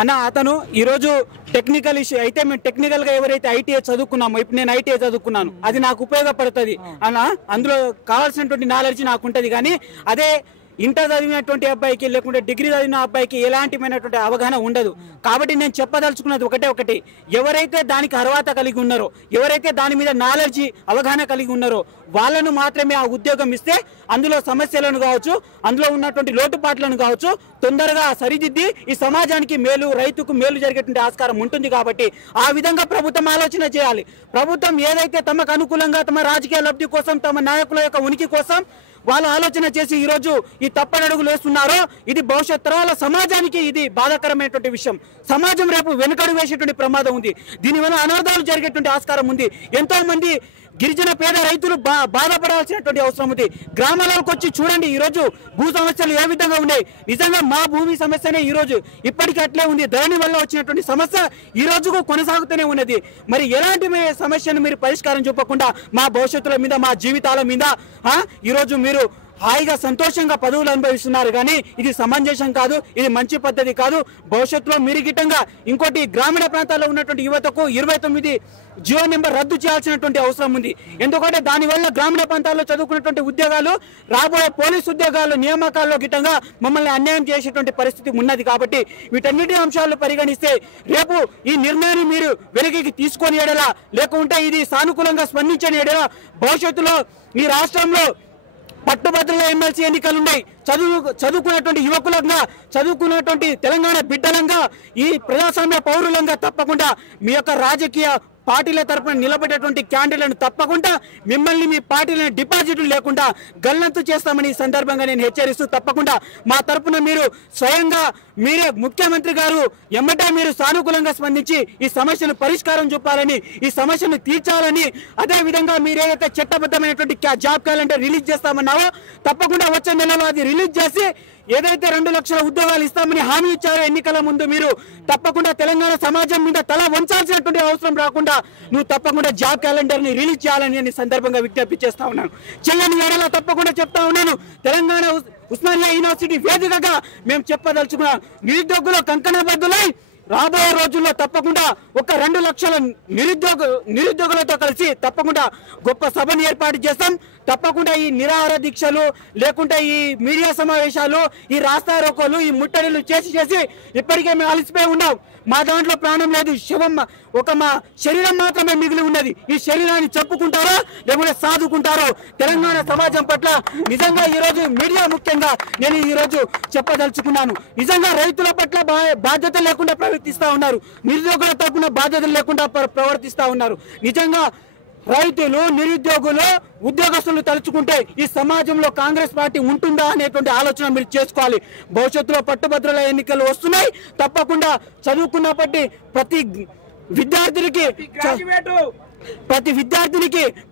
అన్న అతను ఈ రోజు టెక్నికల్ ఇష్యూ అయితే మేము టెక్నికల్ గా ఎవరైతే ఐటీఐ చదువుకున్నామో, ఇప్పుడు నేను ఐటీఐ చదువుకున్నాను, అది నాకు ఉపయోగపడుతుంది అన్న. అందులో కావాల్సినటువంటి నాలెడ్జ్ నాకు ఉంటుంది. కానీ అదే ఇంటర్ చదివినటువంటి అబ్బాయికి లేకుంటే డిగ్రీ చదివిన అబ్బాయికి ఎలాంటిమైనటువంటి అవగాహన ఉండదు. కాబట్టి నేను చెప్పదలుచుకున్నది ఒకటి, ఎవరైతే దానికి అర్హత కలిగి ఉన్నారో, ఎవరైతే దాని మీద నాలెడ్జ్ అవగాహన కలిగి ఉన్నారో వాళ్ళను మాత్రమే ఆ ఉద్యోగం ఇస్తే అందులో సమస్యలను కావచ్చు, అందులో ఉన్నటువంటి లోటుపాట్లను కావచ్చు తొందరగా సరిదిద్ది ఈ సమాజానికి మేలు, రైతుకు మేలు జరిగేటువంటి ఆస్కారం ఉంటుంది. కాబట్టి ఆ విధంగా ప్రభుత్వం ఆలోచన చేయాలి. ప్రభుత్వం ఏదైతే తమకు అనుకూలంగా తమ రాజకీయ లబ్ధి కోసం, తమ నాయకుల యొక్క ఉనికి కోసం వాళ్ళ ఆలోచన చేసి ఈ రోజు ఈ తప్పనడుగులు వేస్తున్నారో ఇది భవిష్యత్ తరాల సమాజానికి ఇది బాధాకరమైనటువంటి విషయం. సమాజం రేపు వెనుకడుగు వేసేటువంటి ప్రమాదం ఉంది. దీనివల్ల అనర్థాలు జరిగేటువంటి ఆస్కారం ఉంది. ఎంతో మంది గిరిజన పేద రైతులు బాధపడాల్సినటువంటి అవసరం ఉంది. గ్రామాలకు వచ్చి చూడండి ఈరోజు భూ సమస్యలు ఏ విధంగా ఉన్నాయి. నిజంగా మా భూమి సమస్యనే ఈరోజు ఇప్పటికీ అట్లే ఉంది. ధరణి వల్ల వచ్చినటువంటి సమస్య ఈ రోజుకు కొనసాగుతూనే ఉన్నది. మరి ఎలాంటి సమస్యను మీరు పరిష్కారం చూపకుండా మా భవిష్యత్తుల మీద మా జీవితాల మీద ఈరోజు మీరు హాయిగా సంతోషంగా పదవులు అనుభవిస్తున్నారు. కానీ ఇది సమంజసం కాదు, ఇది మంచి పద్ధతి కాదు. భవిష్యత్తులో మీరు గిట్టంగా ఇంకోటి గ్రామీణ ప్రాంతాల్లో ఉన్నటువంటి యువతకు 29 జియో నెంబర్ రద్దు చేయాల్సినటువంటి అవసరం ఉంది. ఎందుకంటే దానివల్ల గ్రామీణ ప్రాంతాల్లో చదువుకున్నటువంటి ఉద్యోగాలు రాబోయే పోలీసు ఉద్యోగాలు నియామకాల్లో గిట్టంగా మమ్మల్ని అన్యాయం చేసేటువంటి పరిస్థితి ఉన్నది. కాబట్టి వీటన్నిటి అంశాలు పరిగణిస్తే రేపు ఈ నిర్ణయాన్ని మీరు వెలుగుకి తీసుకొని ఎడలా లేకుంటే ఇది సానుకూలంగా స్పందించని ఎడలా భవిష్యత్తులో ఈ రాష్ట్రంలో పట్టుభద్రుల ఎమ్మెల్సీ ఎన్నికలున్నాయి. చదువుకున్నటువంటి యువకులంగా చదువుకున్నటువంటి తెలంగాణ బిడ్డలంగా ఈ ప్రజాస్వామ్య పౌరులంగా తప్పకుండా మీ యొక్క రాజకీయ పార్టీల తరఫున నిలబడేటువంటి క్యాండిడేట్లను తప్పకుండా మిమ్మల్ని మీ పార్టీలను డిపాజిట్లు లేకుండా గల్లంతు చేస్తామని ఈ సందర్భంగా నేను హెచ్చరిస్తూ తప్పకుండా మా తరఫున మీరు స్వయంగా మీరే ముఖ్యమంత్రి గారు ఎమ్మటే మీరు సానుకూలంగా స్పందించి ఈ సమస్యను పరిష్కారం చూపాలని ఈ సమస్యను తీర్చాలని అదేవిధంగా మీరు ఏదైతే చట్టబద్ధమైనటువంటి జాబ్ క్యాలెండర్ రిలీజ్ చేస్తామన్నావో తప్పకుండా వచ్చే నెలలో అది రిలీజ్ చేసి ఏదైతే 2 లక్షల ఉద్యోగాలు ఇస్తామని హామీ ఇచ్చారో ఎన్నికల ముందు మీరు తప్పకుండా తెలంగాణ సమాజం మీద తల వంచాల్సినటువంటి అవసరం రాకుండా నువ్వు తప్పకుండా జాబ్ క్యాలెండర్ ని రిలీజ్ చేయాలని నేను సందర్భంగా విజ్ఞప్తి చేస్తా ఉన్నాను. చెల్లని ఏడలా తప్పకుండా చెప్తా ఉన్నాను. తెలంగాణ ఉస్మానియా యూనివర్సిటీ వేదికగా మేము చెప్పదలుచుకున్న నిరుద్యోగులు కంకణబద్దులై రాబోయే రోజుల్లో తప్పకుండా ఒక 2 లక్షల నిరుద్యోగులతో కలిసి తప్పకుండా గొప్ప సభను ఏర్పాటు చేస్తాం. తప్పకుండా ఈ నిరాహార దీక్షలు లేకుంటే ఈ మీడియా సమావేశాలు ఈ రాస్తా రోకోలు ఈ ముట్టడిలు చేసి ఇప్పటికే మేము అలసిపోయి ఉన్నాం. మా దాంట్లో ప్రాణం లేదు, శవం మా శరీరం మాత్రమే మిగిలి ఉన్నది. ఈ శరీరాన్ని చెప్పుకుంటారో లేకుంటే సాదుకుంటారో తెలంగాణ సమాజం పట్ల నిజంగా ఈరోజు మీడియా ముఖ్యంగా నేను ఈరోజు చెప్పదలుచుకున్నాను. నిజంగా రైతుల పట్ల బాధ్యత లేకుండా ప్రవర్తిస్తా ఉన్నారు, నిరుద్యోగుల తరపున బాధ్యత లేకుండా ప్రవర్తిస్తా ఉన్నారు. నిజంగా రైతులు నిరుద్యోగులు ఉద్యోగస్తులు తలుచుకుంటే ఈ సమాజంలో కాంగ్రెస్ పార్టీ ఉంటుందా అనేటువంటి ఆలోచన మీరు చేసుకోవాలి. భవిష్యత్తులో పట్టుభద్రుల ఎన్నికలు వస్తున్నాయి. తప్పకుండా చదువుకున్నప్పటి ప్రతి విద్యార్థినికి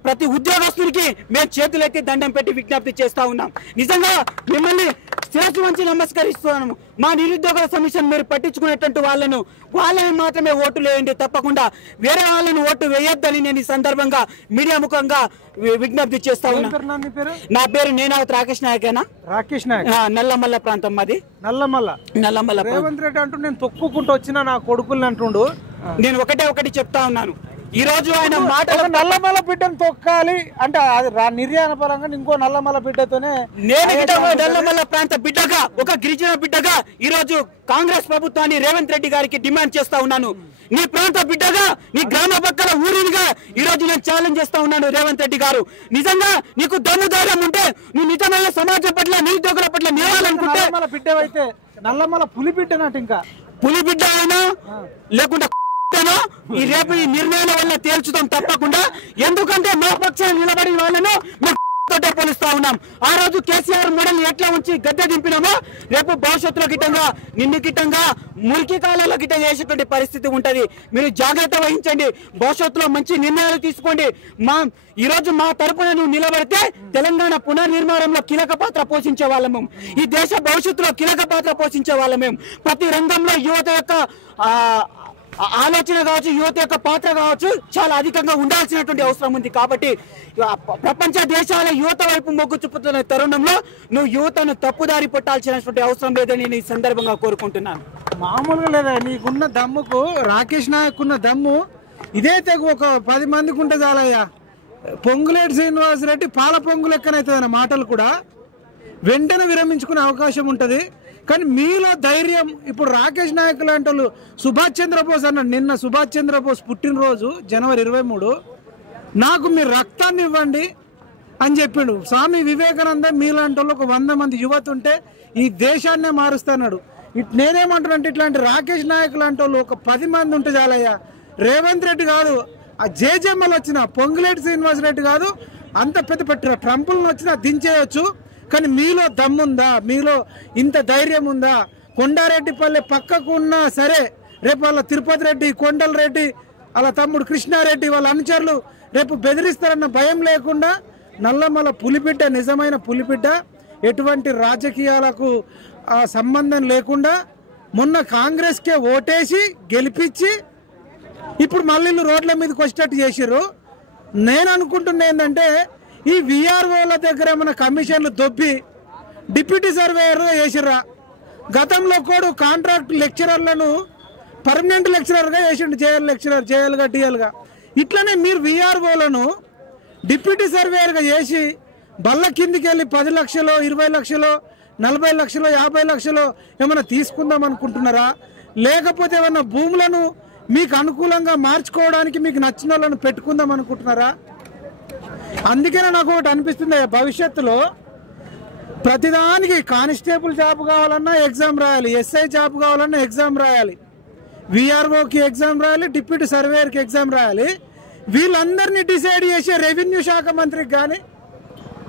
ప్రతి ఉద్యోగస్తునికి మేము చేతులెత్తి దండం పెట్టి విజ్ఞప్తి చేస్తా ఉన్నాం. నిజంగా మిమ్మల్ని శిరస్సు వంచి నమస్కరిస్తున్నాము. మా నిరుద్యోగుల సమస్యను మీరు పట్టించుకునేటువంటి వాళ్ళని మాత్రమే ఓటు వేయండి, తప్పకుండా వేరే వాళ్ళని ఓటు వేయొద్దని నేను ఈ సందర్భంగా మీడియా ముఖంగా విజ్ఞప్తి చేస్తా ఉన్నా. నా పేరు నేనావత్ రాకేష్ నాయకేనా? రాకేష్ నాయక్, నల్లమల్ల ప్రాంతం మాది. నల్లమల్ల రేవంత్ రెడ్డి అంటూ నేను తొక్కుకుంటూ వచ్చిన నా కొడుకుల్ని అంటుండు. నేను ఒకటి చెప్తా ఉన్నాను. ఈ రోజు ఆయన మాటలు నల్లమల్ల బిడ్డను తొక్కాలి అంటే అది నిర్యాణ పరంగా ఇంకో నల్లమల్ల బిడ్డతోనే నేను నల్లమల్ల ప్రాంత బిడ్డగా ఒక గిరిజన బిడ్డగా ఈ రోజు కాంగ్రెస్ ప్రభుత్వాన్ని రేవంత్ రెడ్డి గారికి డిమాండ్ చేస్తా ఉన్నాను. నీ ప్రాంత బిడ్డగా నీ గ్రామ పక్కల ఊరిగా ఈ రోజు నేను ఛాలెంజ్ చేస్తా ఉన్నాను. రేవంత్ రెడ్డి గారు నిజంగా నీకు దమ్ముదారం ఉంటే నువ్వు నిజమైన సమాజం పట్ల నిరుద్యోగుల పట్ల నిలవాలనుకుంటే బిడ్డవైతే నల్లమల్ల పులి బిడ్డనట్టు ఇంకా పులి బిడ్డ అయినా లేకుంటే ఈ రేపు ఈ నిర్ణయాల వల్ల తేల్చుతాం తప్పకుండా. ఎందుకంటే మా పక్షాన్ని నిలబడి వాళ్ళను తోటే పోలుస్తా ఉన్నాం. ఆ రోజు కేసీఆర్ మోడల్ ఎట్లా ఉంచి గద్దె దింపినామో రేపు భవిష్యత్తులో గిట్టంగా నిన్ను గిట్టంగా మురికి కాలాల్లో గిట్ట చేసేటువంటి పరిస్థితి ఉంటది. మీరు జాగ్రత్త వహించండి, భవిష్యత్తులో మంచి నిర్ణయాలు తీసుకోండి. ఈ రోజు మా తరపున నువ్వు నిలబడితే తెలంగాణ పునర్నిర్మాణంలో కీలక పాత్ర పోషించే వాళ్ళము, ఈ దేశ భవిష్యత్తులో కీలక పాత్ర పోషించే వాళ్ళము. ప్రతి రంగంలో యువత యొక్క ఆలోచన కావచ్చు, యువత యొక్క పాత్ర కావచ్చు చాలా అధికంగా ఉండాల్సినటువంటి అవసరం ఉంది. కాబట్టి ప్రపంచ దేశాల యువత వైపు మొగ్గు చూపుతున్న తరుణంలో నువ్వు యువతను తప్పుదారి పట్టాల్సినటువంటి అవసరం లేదని నేను ఈ సందర్భంగా కోరుకుంటున్నాను. మామూలుగా లేదా నీకున్న దమ్ముకు రాకేష్ నాయక్ ఉన్న దమ్ము ఇదే తెగు ఒక 10 మందికి ఉంటే చాలయ్యా. పొంగులేటి శ్రీనివాస్ రెడ్డి పాల పొంగు లెక్కనైతే మాటలు కూడా వెంటనే విరమించుకునే అవకాశం ఉంటుంది. కానీ మీలో ధైర్యం ఇప్పుడు రాకేష్ నాయక్ లాంటి వాళ్ళు సుభాష్ చంద్రబోస్ అన్నాడు. నిన్న సుభాష్ చంద్రబోస్ పుట్టినరోజు జనవరి 23 నాకు మీరు రక్తాన్ని ఇవ్వండి అని చెప్పిండు. స్వామి వివేకానంద మీలాంటి వాళ్ళు ఒక 100 మంది యువత ఉంటే ఈ దేశాన్నే మారుస్తున్నాడు. నేనేమంటున్నానంటే ఇట్లాంటి రాకేష్ నాయక్ లాంటి వాళ్ళు ఒక 10 మంది ఉంటే చాలయ్యా. రేవంత్ రెడ్డి కాదు, ఆ జేజేఎంఎల్ వచ్చిన పొంగులేటి శ్రీనివాస్ రెడ్డి కాదు, అంత పెద్ద పెద్ద ట్రంపులను వచ్చినా దించేయచ్చు. కానీ మీలో దమ్ముందా? మీలో ఇంత ధైర్యం ఉందా? కొండారెడ్డిపల్లి పక్కకు ఉన్నా సరే రేపు వాళ్ళ తిరుపతి రెడ్డి, కొండల రెడ్డి, వాళ్ళ తమ్ముడు కృష్ణారెడ్డి, వాళ్ళ అనుచరులు రేపు బెదిరిస్తారన్న భయం లేకుండా నల్లమల పులిబిడ్డ, నిజమైన పులిబిడ్డ, ఎటువంటి రాజకీయాలకు సంబంధం లేకుండా మొన్న కాంగ్రెస్కే ఓటేసి గెలిపించి ఇప్పుడు మళ్ళీ రోడ్ల మీదకి వచ్చేటట్టు చేసిర్రు. నేను అనుకుంటున్నా ఏంటంటే ఈ విఆర్ఓల దగ్గర మన కమిషన్లు దొబ్బి డిప్యూటీ సర్వేయర్ వేసిర్రా. గతంలో కూడా కాంట్రాక్ట్ లెక్చరర్లను పర్మనెంట్ లెక్చరర్గా వేసిండు, జేఎల్ లెక్చరర్, జేఎల్గా టీఎల్గా. ఇట్లనే మీరు విఆర్ఓలను డిప్యూటీ సర్వేయర్గా చేసి బల్ల కిందికి వెళ్ళి 10 లక్షలు, 20 లక్షలు, 40 లక్షలు, 50 లక్షలు ఏమైనా తీసుకుందాం అనుకుంటున్నారా? లేకపోతే ఏమన్నా భూములను మీకు అనుకూలంగా మార్చుకోవడానికి మీకు నచ్చిన వాళ్ళను పెట్టుకుందాం అనుకుంటున్నారా? అందుకనే నాకు ఒకటి అనిపిస్తుంది, భవిష్యత్తులో ప్రతిదానికి కానిస్టేబుల్ జాబ్ కావాలన్నా ఎగ్జామ్ రాయాలి, ఎస్ఐ జాబ్ కావాలన్నా ఎగ్జామ్ రాయాలి, విఆర్ఓకి ఎగ్జామ్ రాయాలి, డిప్యూటీ సర్వేయర్కి ఎగ్జామ్ రాయాలి. వీళ్ళందరినీ డిసైడ్ చేసే రెవెన్యూ శాఖ మంత్రికి కానీ,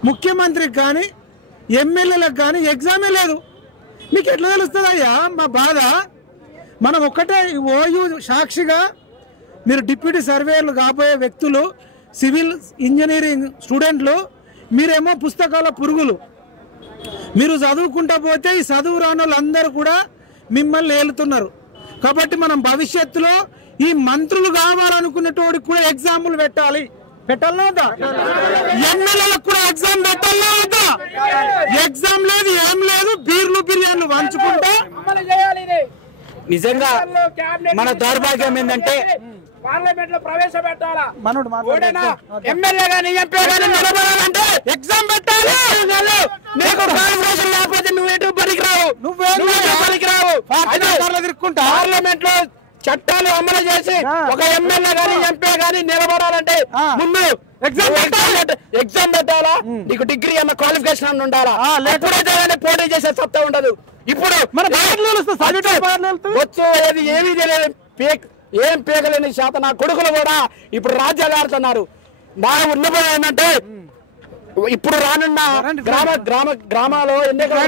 ముఖ్యమంత్రికి కానీ, ఎమ్మెల్యేలకు కానీ ఎగ్జామే లేదు. మీకు ఎట్లా తెలుస్తుంది అయ్యా మా బాధ? మనం ఒక్కటే ఓయూ సాక్షిగా మీరు డిప్యూటీ సర్వేయర్లు కాబోయే వ్యక్తులు, సివిల్ ఇంజనీరింగ్ స్టూడెంట్లు, మీరేమో పుస్తకాల పురుగులు. మీరు చదువుకుంటా పోతే ఈ చదువు రాని వాళ్ళందరూ కూడా మిమ్మల్ని ఏలుతున్నారు. కాబట్టి మనం భవిష్యత్తులో ఈ మంత్రులు కావాలనుకునేటోడికి కూడా ఎగ్జాములు పెట్టాలి. పెట్టాలన్నా వద్దా? ఎమ్మెల్యేలకు కూడా ఎగ్జామ్ పెట్టాలన్నా వద్దా? ఎగ్జామ్ లేదు, ఏం లేదు, బీర్లు బిర్యానీలు వంచుకుంటే. నిజంగా మన దౌర్భాగ్యం ఏంటంటే పార్లమెంట్ లో ప్రవేశపెట్టాలా, ఎమ్మెల్యే గానీ ఎంపీ గానీ నిలబడాలంటే ఎగ్జామ్ పెట్టాలి. నీకు క్వాలిఫికేషన్ లేకపోతే నువ్వు ఎటు పనికిరావు, పనికిరావు. పార్లమెంట్ లో చట్టాలు అమలు చేసి ఒక ఎమ్మెల్యే గానీ ఎంపీ గానీ నిలబడాలంటే ముందు ఎగ్జామ్ పెట్టాలా, నీకు డిగ్రీ అన్న క్వాలిఫికేషన్ అన్న ఉండాలా, లేకపోతే పోటీ చేసే సత్తా ఉండదు. ఇప్పుడు వచ్చు ఏమీ తెలియదు, ఏం పీకలేని శాత నా కొడుకులు కూడా ఇప్పుడు రాజ్యాలు ఆడుతున్నారు. నా ఉన్నపడి ఏంటంటే ఇప్పుడు రానున్న గ్రామాల్లో ఎన్నికలు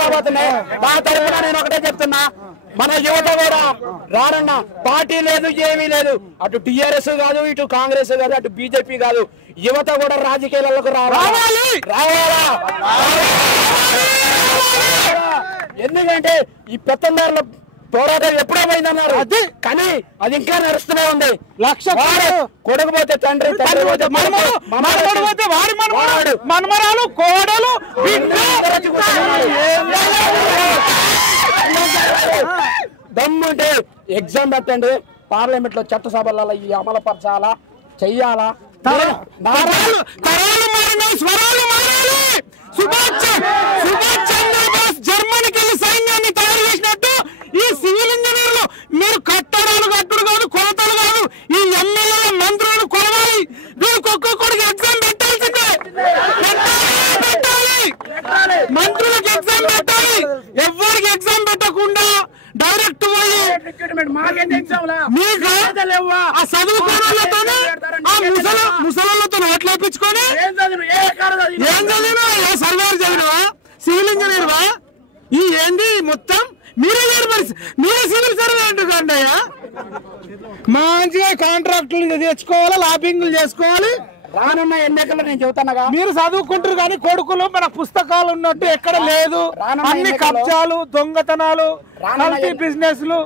రాబోతున్నాయి. మా తరఫున నేను ఒకటే చెప్తున్నా, మన యువత కూడా రానున్న పార్టీ లేదు, ఏమీ లేదు, అటు టిఆర్ఎస్ కాదు, ఇటు కాంగ్రెస్ కాదు, అటు బీజేపీ కాదు, యువత కూడా రాజకీయాలకు రావాలా. ఎందుకంటే ఈ పెత్తందారుల పోరాటం ఎప్పుడో పోయిందన్నారు, కానీ అది ఇంకా నడుస్తూనే ఉంది. లక్ష కొడకపోతే తండ్రి, మనమరాలు, కోడలు, దమ్ముంటే ఎగ్జామ్ పెట్టండి. పార్లమెంట్ లో చట్టసభలలో ఈ అమలుపరచాలా, చెయ్యాలా. జర్మనీకి వెళ్ళి సైన్యాన్ని తయారు చేసినట్టు ఈ సివిల్ ఇంజనీర్లు మీరు కట్టడాలు కట్టుడు కాదు, కొలతలు కాదు, ఈ ఎమ్మెల్యేల మంత్రులను కొలవాలి. వీరికి ఒక్కొక్కడికి ఎగ్జామ్ పెట్టాల్సిందే, మంత్రులకు ఎగ్జామ్ పెట్టాలి. ఎవరికి ఎగ్జామ్ పెట్టకుండా డైరెక్ట్ పోయి ఆ చదువుకోవాలతోనే ఆ ముసలతో ఓట్లేపించుకొని ఏం చదివినా, ఏ సర్వేర్ చదివినవా, సివిల్ ఇంజనీర్వా, ఈ ఏంది మొత్తం మీరే మీరే సివిల్ సర్వే అంటుకోండి అయ్యా. మంచిగా కాంట్రాక్టులు తెచ్చుకోవాలి, లాబింగ్లు చేసుకోవాలి. రానున్న ఎన్నికల్లో నేను చెబుతానుగా, మీరు చదువుకుంటారు కానీ కొడుకులు మన పుస్తకాలు ఉన్నట్టు ఎక్కడ లేదు. అన్ని కబ్జాలు, దొంగతనాలు, బిజినెస్లు.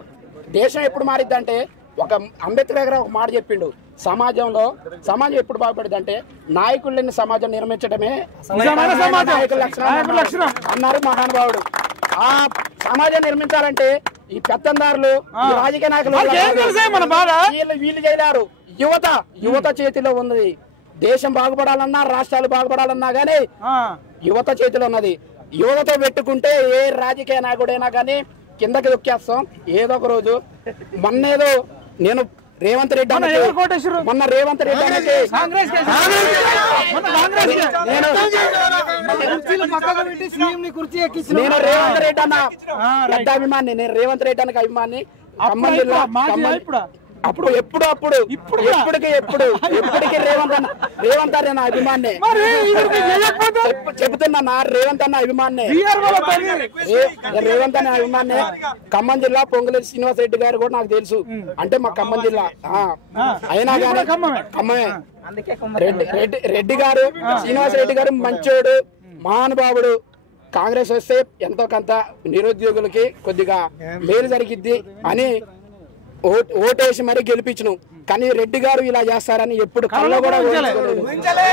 దేశం ఎప్పుడు మారిద్దంటే, ఒక అంబేద్కర్ గారు ఒక మాట చెప్పిండు, సమాజం ఎప్పుడు బాగుపడింది అంటే నాయకులు లేని సమాజం నిర్మించడమే లక్షణం అన్నారు మహానుభావుడు. ఆ సమాజం నిర్మించాలంటే ఈ పెత్తందారులు, రాజకీయ నాయకులు వీళ్ళు చేయలేరు. యువత చేతిలో ఉన్నది. దేశం బాగుపడాలన్నా, రాష్ట్రాలు బాగుపడాలన్నా గానీ యువత చేతిలో ఉన్నది. యువత పెట్టుకుంటే ఏ రాజకీయ నాయకుడైనా కానీ కిందకి దొక్కేస్తాం ఏదో ఒక రోజు. మొన్నేదో నేను రేవంత్ రెడ్డి మొన్న రేవంత్ రెడ్డి అనేది నేను రేవంత్ రెడ్డి అన్న పెద్ద అభిమాని, నేను రేవంత్ రెడ్డి అన్నకి అభిమాని. అప్పుడు ఎప్పటికి రేవంత్ అన్న అభిమాన్నే చెబుతున్నా రేవంత్ అన్న అభిమాన్నే ఖమ్మం జిల్లా పొంగులేటి శ్రీనివాస్ రెడ్డి గారు కూడా నాకు తెలుసు అంటే మా ఖమ్మం జిల్లా అయినా కానీ ఖమ్మమే రెడ్డి గారు శ్రీనివాస్ రెడ్డి గారు మంచోడు మహానుభావుడు కాంగ్రెస్ వస్తే ఎంతో కొంత నిరుద్యోగులకి కొద్దిగా మేలు జరిగిద్ది అని ఓటేసి మరి గెలిపించను కానీ రెడ్డి గారు ఇలా చేస్తారని ఎప్పుడు కళ్ళలో కూడా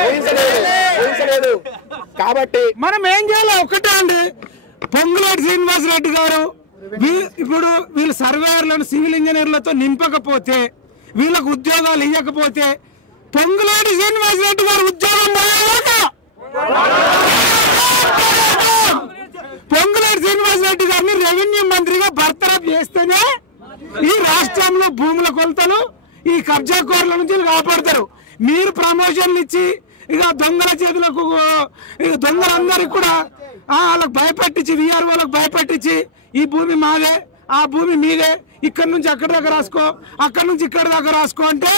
ఊహించలేదు కాబట్టి మనం ఏం చేయాలి ఒకటే అండి పొంగులేటి శ్రీనివాస్ రెడ్డి గారు ఇప్పుడు వీళ్ళు సర్వేయర్లను సివిల్ ఇంజనీర్లతో నింపకపోతే వీళ్ళకు ఉద్యోగాలు ఇవ్వకపోతే పొంగులేటి శ్రీనివాస్ రెడ్డి గారు ఉద్యోగం పొంగులేటి శ్రీనివాస్ రెడ్డి గారిని రెవెన్యూ మంత్రిగా బర్తరఫ్ చేస్తేనే ఈ రాష్ట్రంలో భూముల కొలతలు ఈ కబ్జా కోర్ల నుంచి కాపాడతారు. మీరు ప్రమోషన్లు ఇచ్చి ఇక దొంగల చేతులకు దొంగలందరికీ కూడా వాళ్ళకు భయపెట్టించి వీఆర్ఓలకు భయపెట్టించి ఈ భూమి మాదే ఆ భూమి మీదే ఇక్కడ నుంచి అక్కడ దాకా రాసుకో అక్కడ నుంచి ఇక్కడ దాకా రాసుకో అంటే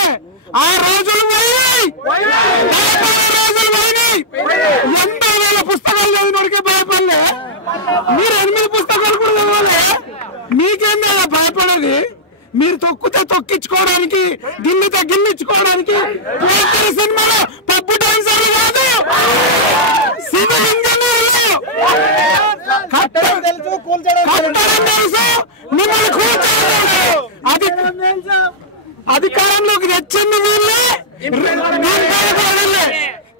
ఆ రోజులు ఎంతో వేల పుస్తకాలు చదివినోడికే భయపడలే మీరు 8 పుస్తకాలు కూడా చదవాలి మీకేందా భయపడేది మీరు తొక్కితే తొక్కించుకోవడానికి గిల్లితే గిల్లించుకోవడానికి సినిమాలో పప్పు డాన్సర్లు కాదు సివిల్ ఇంజనీర్లు అధికారంలోకి తెచ్చింది వీళ్ళే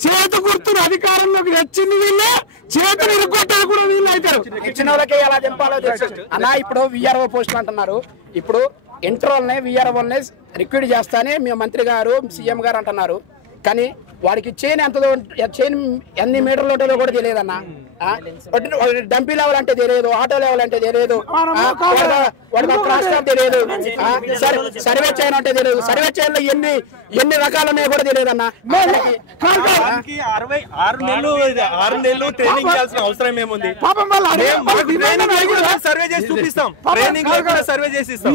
చేతు గుర్తులు అధికారంలోకి తెచ్చింది వీళ్ళే చేతులు ఇరుక్కొట్టారు కూడా వీళ్ళు అవుతారు. ఇచ్చిన వాళ్ళకి ఎలా చెప్పాలో తెలుసు అన్నా. ఇప్పుడు విఆర్ఓ పోస్టులు అంటున్నారు. ఇప్పుడు ఇంటర్వల్నే విఆర్ఓనే రిక్రూట్ చేస్తానే మీ మంత్రి గారు సీఎం గారు అంటున్నారు. కానీ వాడికి చైన్ ఎన్ని మీటర్లు ఉంటుందో కూడా తెలియదు అన్న. డంపీ లెవెల్ అంటే తెలియదు, ఆటో లెవెల్ అంటే తెలియదు, వాడికి క్రాస్ స్టాప్ తెలియదు, సర్వే చైన్ అంటే తెలియదు, సర్వే చైన్ లో ఎన్ని రకాలు ఉన్నాయో కూడా తెలియదు అన్న. 6 నెలలు ట్రైనింగ్ చేయాల్సిన అవసరం ఏముంది? సర్వే చేసి చూపిస్తాం, ట్రైనింగ్ సర్వే చేసి ఇస్తాం.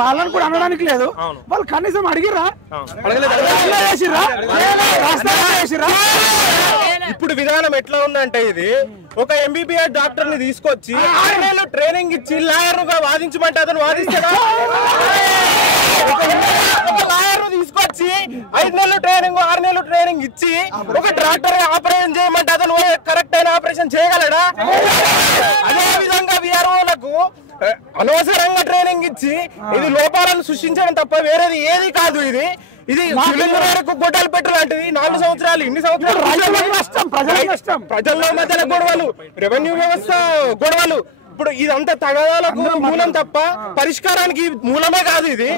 వాళ్ళని కూడా అనడానికి లేదు. వాళ్ళు కనీసం అడిగిరా? ఇప్పుడు విధానం ఎట్లా ఉందంటే ఇది ఒక ఎంబీబీఎస్ డాక్టర్ ని తీసుకొచ్చి 6 నెలలు ట్రైనింగ్ ఇచ్చి లాయర్ గా వాదించమంటే అతను వాదిస్తాడా? ఒక లాయర్ ను తీసుకొచ్చి 5 నెలలు ట్రైనింగ్ 6 నెలలు ట్రైనింగ్ ఇచ్చి ఒక డాక్టర్ ఆపరేషన్ చేయమంటే అతను కరెక్ట్ అయిన ఆపరేషన్ చేయగలడా? అదే విధంగా విఆర్ఓలకు అనవసరంగా ట్రైనింగ్ ఇచ్చి ఇది లోపాలను సృష్టించడం తప్ప వేరేది ఏది కాదు. ఇది గొడ్డలు పెట్టు లాంటిది. 4 సంవత్సరాలు ఇన్ని సంవత్సరాలు ప్రజల్లో మధ్యన గొడవలు, రెవెన్యూ వ్యవస్థ గొడవలు. ఇప్పుడు ఇదంతా తగాదాలకు మూలం తప్ప పరిష్కారానికి మూలమే కాదు. ఇది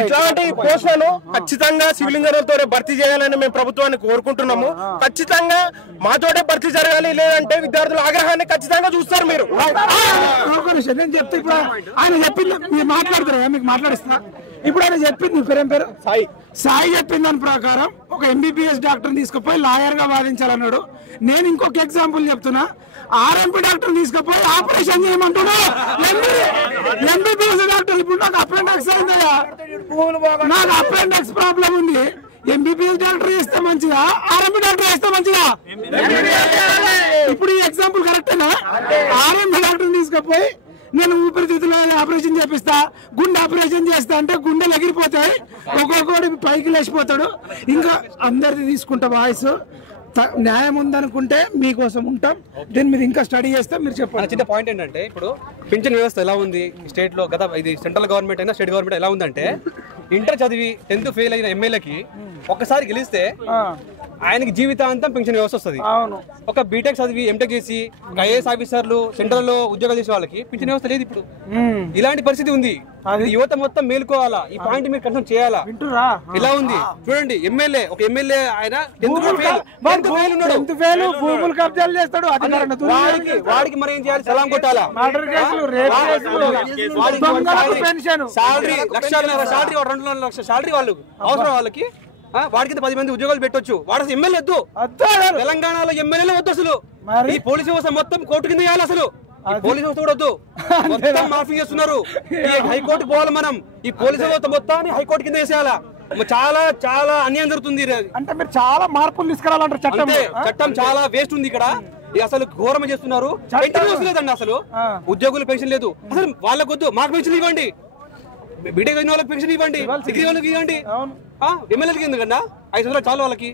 ఇట్లాంటి పోస్టులను ఖచ్చితంగా సివిల్ ఇంజనీర్లతో భర్తీ చేయాలని మేము ప్రభుత్వాన్ని కోరుకుంటున్నాము. ఖచ్చితంగా మాతోటే భర్తీ జరగాలి, లేదంటే విద్యార్థుల ఆగ్రహాన్ని ఖచ్చితంగా చూస్తారు. మీరు నేను చెప్తే ఇప్పుడు ఆయన చెప్పింది మీరు మాట్లాడుతారా? మీకు మాట్లాడిస్తా. ఇప్పుడు ఆయన చెప్పింది పేరు సాయి చెప్పిన దాని ప్రకారం ఒక ఎంబీబీఎస్ డాక్టర్ తీసుకుపోయి లాయర్ గా వాదించాలన్నాడు. నేను ఇంకొక ఎగ్జాంపుల్ చెప్తున్నా. ఆర్ఎంపీ డాక్టర్ తీసుకుపోయి ఆపరేషన్ చేయమంటున్నా. ఎంబీబీఎస్ డాక్టర్ ఇప్పుడు నాకు అపెండిక్స్ అయిందయ్యా, నాకు అపెండిక్స్ ప్రాబ్లం ఉంది. ఎంబీబీఎస్ డాక్టర్ చేస్తే మంచిదా, ఆర్ఎంపీ డాక్టర్ చేస్తే మంచిదా? ఇప్పుడు ఈ ఎగ్జాంపుల్ కరెక్టేనా? ఆర్ఎంపీ డాక్టర్ తీసుకుపోయి నేను ఊపిరితిత్తులో ఆపరేషన్ చేపిస్తా, గుండె ఆపరేషన్ చేస్తా అంటే గుండెలు ఎగిరిపోతాయి, ఒక్కొక్కటి పైకి లేచిపోతాడు. ఇంకా అందరిది తీసుకుంటా వాయిస్. న్యాయం ఉందనుకుంటే మీకోసం ఉంటాం. దీని మీద ఇంకా స్టడీ చేస్తే మీరు చెప్పండి. చిన్న పాయింట్ ఏంటంటే ఇప్పుడు పింఛన్ వ్యవస్థ ఎలా ఉంది స్టేట్ లో? గత ఇది సెంట్రల్ గవర్నమెంట్ అయినా స్టేట్ గవర్నమెంట్ ఎలా ఉందంటే ఇంటర్ చదివి 10th ఫెయిల్ అయిన ఎమ్మెల్యేకి ఒక్కసారి గెలిస్తే ఆయనకి జీవితాంతం పెన్షన్ వ్యవస్థ వస్తుంది. ఒక బీటెక్ చదివి ఎంటెక్ చేసి ఐఏఎస్ ఆఫీసర్లు సెంట్రల్ లో ఉద్యోగాలు చేసే వాళ్ళకి పెన్షన్ వ్యవస్థ లేదు. ఇప్పుడు ఇలాంటి పరిస్థితి ఉంది. యువత మొత్తం మేలుకోవాలా, ఈ పాయింట్ మీరు కన్ఫర్మ్ చేయాలా. ఇలా ఉంది చూడండి. ఒక ఎమ్మెల్యే ఆయన భూములు కబ్జాలు చేస్తాడు, వాడికి మరి ఏం చేయాలి? సలాం కొట్టాలా? సాలరీ 2 లక్షల సాలరీ వాళ్ళు అవసరం వాళ్ళకి. వాడికి 10 మంది ఉద్యోగాలు పెట్టొచ్చు. వాడు అసలు ఎమ్మెల్యే వద్దు. తెలంగాణలో ఎమ్మెల్యేలు వద్దు అసలు. ఈ పోలీసు వ్యవస్థ మొత్తం కోర్టు కింద చేయాలి అసలు. పోలీసు వ్యవస్థ కూడా వద్దు, మొత్తం మార్ఫింగ్ చేస్తున్నారు. హైకోర్టు పోవాలి మనం, ఈ పోలీసు వ్యవస్థ మొత్తాన్ని హైకోర్టు కింద వేసేయాలా. చాలా చాలా అన్యాయం జరుగుతుంది. అంటే మీరు చాలా మార్పులు తీసుకురావాలంటారు చట్టం. చట్టం చాలా వేస్ట్ ఉంది ఇక్కడ. అసలు ఘోరం చేస్తున్నారు. లేదండి అసలు ఉద్యోగులు పెన్షన్ లేదు. అసలు వాళ్ళకు వద్దు, మాకు పెన్షన్ ఇవ్వండి. బీటెక్ అయిన వాళ్ళకి పెన్షన్ ఇవ్వండి, డిగ్రీ వాళ్ళకి ఇవ్వండి, ఎమ్మెల్యేలకి ఎందుకన్నా 5 సంవత్సరాలు చాలు వాళ్ళకి.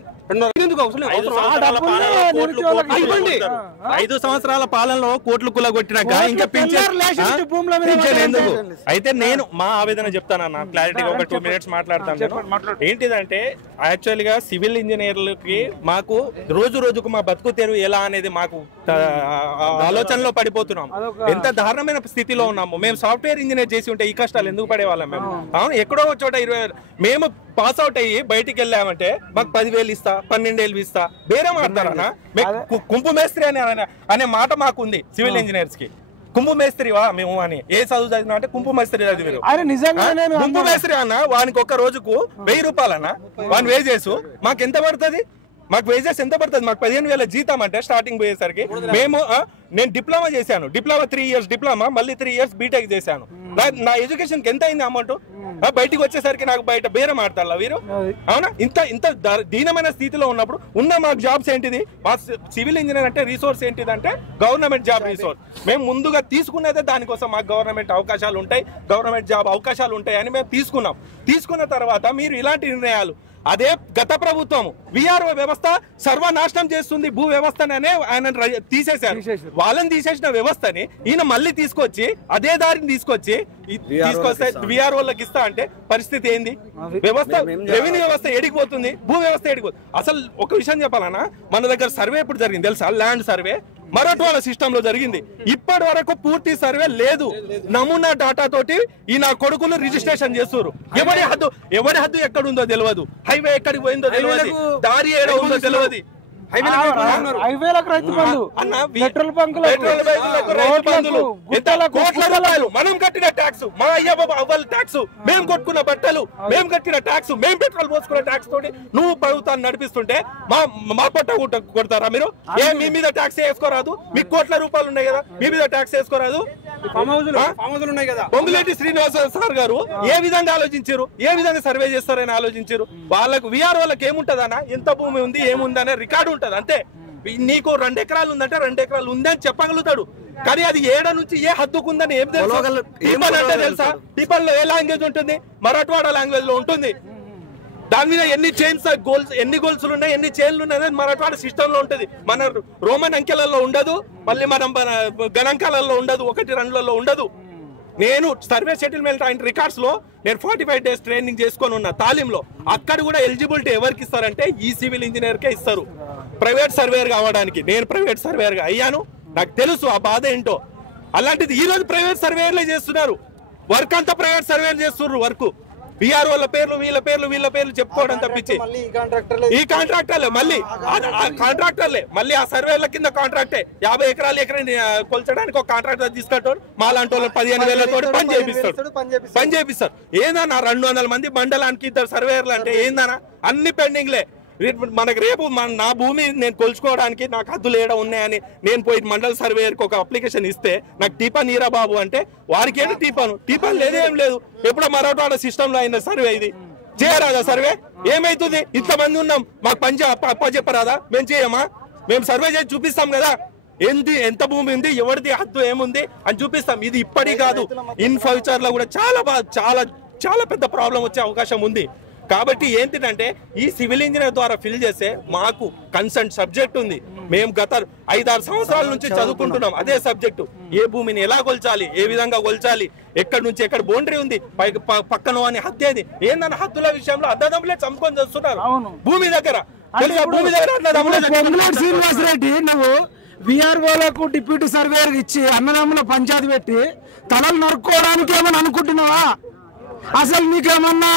5 సంవత్సరాల పాలనలో కోట్లు కులగొట్టినాక ఇంకా పింఛన్ ఎందుకు? అయితే నేను మా ఆవేదన చెప్తానన్నా, క్లారిటీగా ఒక 2 minutes మాట్లాడతాను. ఏంటిదంటే యాక్చువల్ గా సివిల్ ఇంజనీర్లకి మాకు రోజు రోజుకు మా బతుకు తెరువు ఎలా అనేది మాకు ఆలోచనలో పడిపోతున్నాం. ఎంత దారుణమైన స్థితిలో ఉన్నాము. మేము సాఫ్ట్వేర్ ఇంజనీర్ చేసి ఉంటే ఈ కష్టాలు ఎందుకు పడేవాళ్ళం మేము? అవును, ఎక్కడో చోట 20 మేము పాస్ అవుట్ అయ్యి బయటికి వెళ్ళామంటే మాకు 10,000 ఇస్తా, 12,000 ఇస్తా, బేరం ఆడతారన్నా. కుంపు మేస్త్రి అనే మాట మాకు ఉంది సివిల్ ఇంజనీర్స్ కి. కుంపు మేస్త్రివా మేము అని ఏ చదువు చదివినా అంటే కుంపు మేస్త్రి చదివారు. కుంపు మేస్త్రి అన్న వానికి ఒక్క రోజుకు 1000 రూపాయలన్నా వాని వేజెస్ మాకు ఎంత పడుతుంది? మాకు వేజెస్ ఎంత పడుతుంది? మాకు 15,000 జీతం అంటే స్టార్టింగ్ పోయేసరికి మేము నేను డిప్లొమా చేశాను. డిప్లొమా 3 years డిప్లొమా, మళ్ళీ 3 years బీటెక్ చేశాను. నా ఎడ్యుకేషన్ కి ఎంత అయింది అమౌంట్? బయటికి వచ్చేసరికి నాకు బయట బేరం ఆడతారా వీరు? అవునా? ఇంత దీనమైన స్థితిలో ఉన్నప్పుడు ఉన్న మాకు జాబ్స్ ఏంటిది? మా సివిల్ ఇంజనీర్ అంటే రిసోర్స్ ఏంటిది అంటే గవర్నమెంట్ జాబ్ రిసోర్స్. మేము ముందుగా తీసుకునేదే దానికోసం. మాకు గవర్నమెంట్ అవకాశాలు ఉంటాయి, గవర్నమెంట్ జాబ్ అవకాశాలు ఉంటాయి అని మేము తీసుకున్నాం. తీసుకున్న తర్వాత మీరు ఇలాంటి నిర్ణయాలు, అదే గత ప్రభుత్వం విఆర్ఓ వ్యవస్థ సర్వనాశనం చేస్తుంది భూ వ్యవస్థనే ఆయన తీసేశారు. వాళ్ళని తీసేసిన వ్యవస్థని ఈయన మళ్ళీ తీసుకొచ్చి అదే దారిని తీసుకొస్తే విఆర్ఓలకు ఇస్తా అంటే పరిస్థితి ఏంది? వ్యవస్థ రెవెన్యూ వ్యవస్థ ఎడిగిపోతుంది, భూ వ్యవస్థ ఎడిగిపోతుంది. అసలు ఒక విషయం చెప్పాలన్నా, మన దగ్గర సర్వే ఎప్పుడు జరిగింది తెలుసా? ల్యాండ్ సర్వే మరాఠవాడ సిస్టమ్ లో జరిగింది. ఇప్పటి వరకు పూర్తి సర్వే లేదు. నమూనా డాటా తోటి ఈ నా కొడుకులు రిజిస్ట్రేషన్ చేస్తారు. ఎవరి హద్దు ఎక్కడుందో తెలియదు, హైవే ఎక్కడికి పోయిందో తెలియదు, దారి ఏడ ఉందో తెలియదు. హైవేలకు రైతు బంధు, పెట్రోల్ బంకులకు, మనం కట్టిన ట్యాక్స్, మా అయ్య బాబా అవ్వల ట్యాక్స్, మేము కొట్టుకున్న బట్టలు, మేము కట్టిన ట్యాక్స్, మేము పెట్రోల్ పోసుకున్న ట్యాక్స్ తోటి నువ్వు ప్రభుత్వాన్ని నడిపిస్తుంటే మా పొట్ట కొడతారా మీరు? ఏ మీ మీద ట్యాక్స్ వేసుకోరాదు? మీకు కోట్ల రూపాయలు ఉన్నాయి కదా, మీ మీద ట్యాక్స్ వేసుకోరాదు? పొంగులేటి శ్రీనివాస సార్ గారు ఏ విధంగా ఆలోచించారు, ఏ విధంగా సర్వే చేస్తారని ఆలోచించారు? వాళ్ళకు విఆర్ఓలకు ఏముంటదన్నా, ఎంత భూమి ఉంది ఏముందనే రికార్డు ఉంటది అంతే. నీకు 2 ఎకరాలు ఉందంటే 2 ఎకరాలు ఉందని చెప్పగలుగుతాడు, కానీ అది ఏడ నుంచి ఏ హద్దుకుందని ఏం తెలుసు? టీపల్ అంటే తెలుసా? టీపల్ లో ఏ లాంగ్వేజ్ ఉంటుంది? మరాఠవాడ లాంగ్వేజ్ లో ఉంటుంది. దాని మీద ఎన్ని చైన్స్ గోల్స్, ఎన్ని గోల్స్లు ఉన్నాయి, ఎన్ని చైన్లు ఉన్నాయి మరాఠవాడ సిస్టమ్ లో ఉంటుంది. మన రోమన్ అంకెలలో ఉండదు, మళ్ళీ మనం గణాంకాలలో ఉండదు, 1-2లలో ఉండదు. నేను సర్వే సెటిల్మెంట్ అండ్ రికార్డ్స్ లో నేను 45 days ట్రైనింగ్ చేసుకొని ఉన్నా తాలీంలో. అక్కడ కూడా ఎలిజిబిలిటీ ఎవరికి ఇస్తారంటే ఈ సివిల్ ఇంజనీర్ కే ఇస్తారు ప్రైవేట్ సర్వేయర్ కావడానికి. నేను ప్రైవేట్ సర్వేయర్ గా అయ్యాను, నాకు తెలుసు ఆ బాధ ఏంటో. అలాంటిది ఈ రోజు ప్రైవేట్ సర్వేయర్లే చేస్తున్నారు వర్క్, అంతా ప్రైవేట్ సర్వేయర్ చేస్తున్నారు వర్క్. విఆర్ఓల పేర్లు వీళ్ళ పేర్లు చెప్పుకోవడం తప్పించి ఈ కాంట్రాక్టర్లే మళ్ళీ మళ్ళీ ఆ సర్వేల కింద కాంట్రాక్టే 50 ఎకరాలు కొల్చడానికి ఒక కాంట్రాక్టర్ తీసుకుంటాడు. మాలాంటి వాళ్ళు 15,000 పని చేపిస్తారు. ఏందన్నా 200 మంది మండలానికి 2 సర్వేయర్లు అంటే ఏందన్నా? అన్ని పెండింగ్లే. మనకు రేపు నా భూమి నేను కొలుచుకోవడానికి నాకు హద్దులు ఏడా ఉన్నాయని నేను పోయి మండల సర్వేయర్కి ఒక అప్లికేషన్ ఇస్తే నాకు టీపా నీరా బాబు అంటే వారికి ఏంటి టీపాను లేదేం లేదు. ఎప్పుడో మరాఠవాడ సిస్టమ్ లో అయిన సర్వే ఇది చేయరాదా? సర్వే ఏమైతుంది? ఇంతమంది ఉన్నాం, మాకు పని చెప్పరాదా? మేము చేయమా? మేము సర్వే చేసి చూపిస్తాం కదా ఎంత భూమి ఉంది, ఎవరిది హద్దు ఏముంది అని చూపిస్తాం. ఇది ఇప్పటి కాదు, ఇన్ ఫ్యూచర్ లో కూడా చాలా పెద్ద ప్రాబ్లం వచ్చే అవకాశం ఉంది. కాబట్టి ఏంటిదంటే ఈ సివిల్ ఇంజనీర్ ద్వారా ఫిల్ చేస్తే మాకు కన్సర్న్ సబ్జెక్ట్ ఉంది. మేము గత 5-6 సంవత్సరాల నుంచి చదువుకుంటున్నాం అదే సబ్జెక్టు. ఏ భూమిని ఎలా కొల్చాలి, ఏ విధంగా కొల్చాలి, ఎక్కడి నుంచి ఎక్కడ బౌండరీ ఉంది, పక్కన అని హద్దేది ఏందన్న హద్దుల విషయంలో అద్దదమ్ములే చంపుకొని చేస్తున్నారు భూమి దగ్గర. శ్రీనివాస్ రెడ్డి, నువ్వు విఆర్ఓలకు డిప్యూటీ సర్వేయర్ ఇచ్చి అన్నదమ్ముల పంచాయతీ పెట్టి తలలు నరుక్కోవడానికి ఏమని అనుకుంటున్నావా? అసలు నీకేమన్నా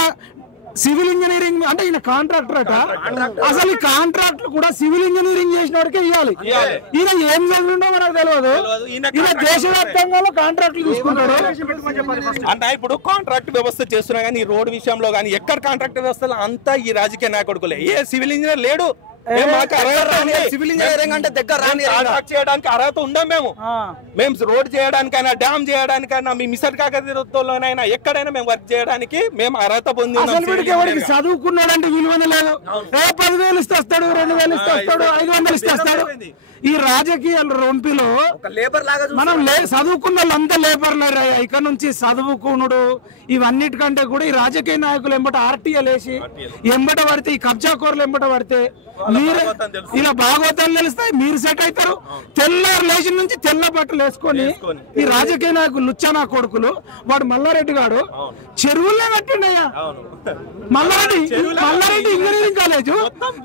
సివిల్ ఇంజనీరింగ్ అంటే ఈయన కాంట్రాక్టర్ అట, అసలు ఈ కాంట్రాక్ట్ కూడా సివిల్ ఇంజనీరింగ్ చేసిన వాడికే ఇవ్వాలి. ఈయన ఏం చదివిండో మనకు తెలియదు. ఈయన దేశవ్యాప్తంగా కాంట్రాక్ట్లు తీసుకుంటాడు అన్న. ఇప్పుడు కాంట్రాక్ట్ వ్యవస్థ చేస్తున్నా కానీ ఈ రోడ్ విషయంలో కానీ ఎక్కడ కాంట్రాక్ట్ వ్యవస్థలో అంతా ఈ రాజకీయ నాయకుడుకులే. ఏ సివిల్ ఇంజనీర్ లేడు. మాకు అర్హత ఉంది. సివిల్ ఇంజనీరింగ్ అంటే దగ్గర చేయడానికి అర్హత ఉందా? మేము రోడ్ చేయడానికైనా డ్యామ్ చేయడానికైనా మీ మిసర్ కాకతీయలోనైనా ఎక్కడైనా మేము వర్క్ చేయడానికి మేము అర్హత పొంది చదువుకున్నాడంటే విలువనే లేదు. 10,000 ఇస్తే వస్తాడు, 2,000 ఇస్తే వస్తాడు, 500 ఇస్తే వస్తాడు. ఈ రాజకీయాలు రొంపిలో మనం చదువుకున్న వాళ్ళంతా లేబర్లర్. ఇక్కడ నుంచి చదువుకునుడు ఇవన్నిటికంటే కూడా ఈ రాజకీయ నాయకులు ఎంబట ఆర్టీఎల్ వేసి ఎంబట పడితే, ఈ కబ్జా కోరలు ఎంబట పడితే మీరు ఇలా భాగవతాలు తెలుస్తాయి, మీరు సెట్ అవుతారు. తెల్లారు లేచి నుంచి తెల్ల బట్టలు వేసుకొని ఈ రాజకీయ నాయకులు లుచ్చనా కొడుకులు. వాడు మల్లారెడ్డి గాడు చెరువులే కట్టిండయ్యా. మల్లారెడ్డి ఇంజనీరింగ్ కాలేజ్,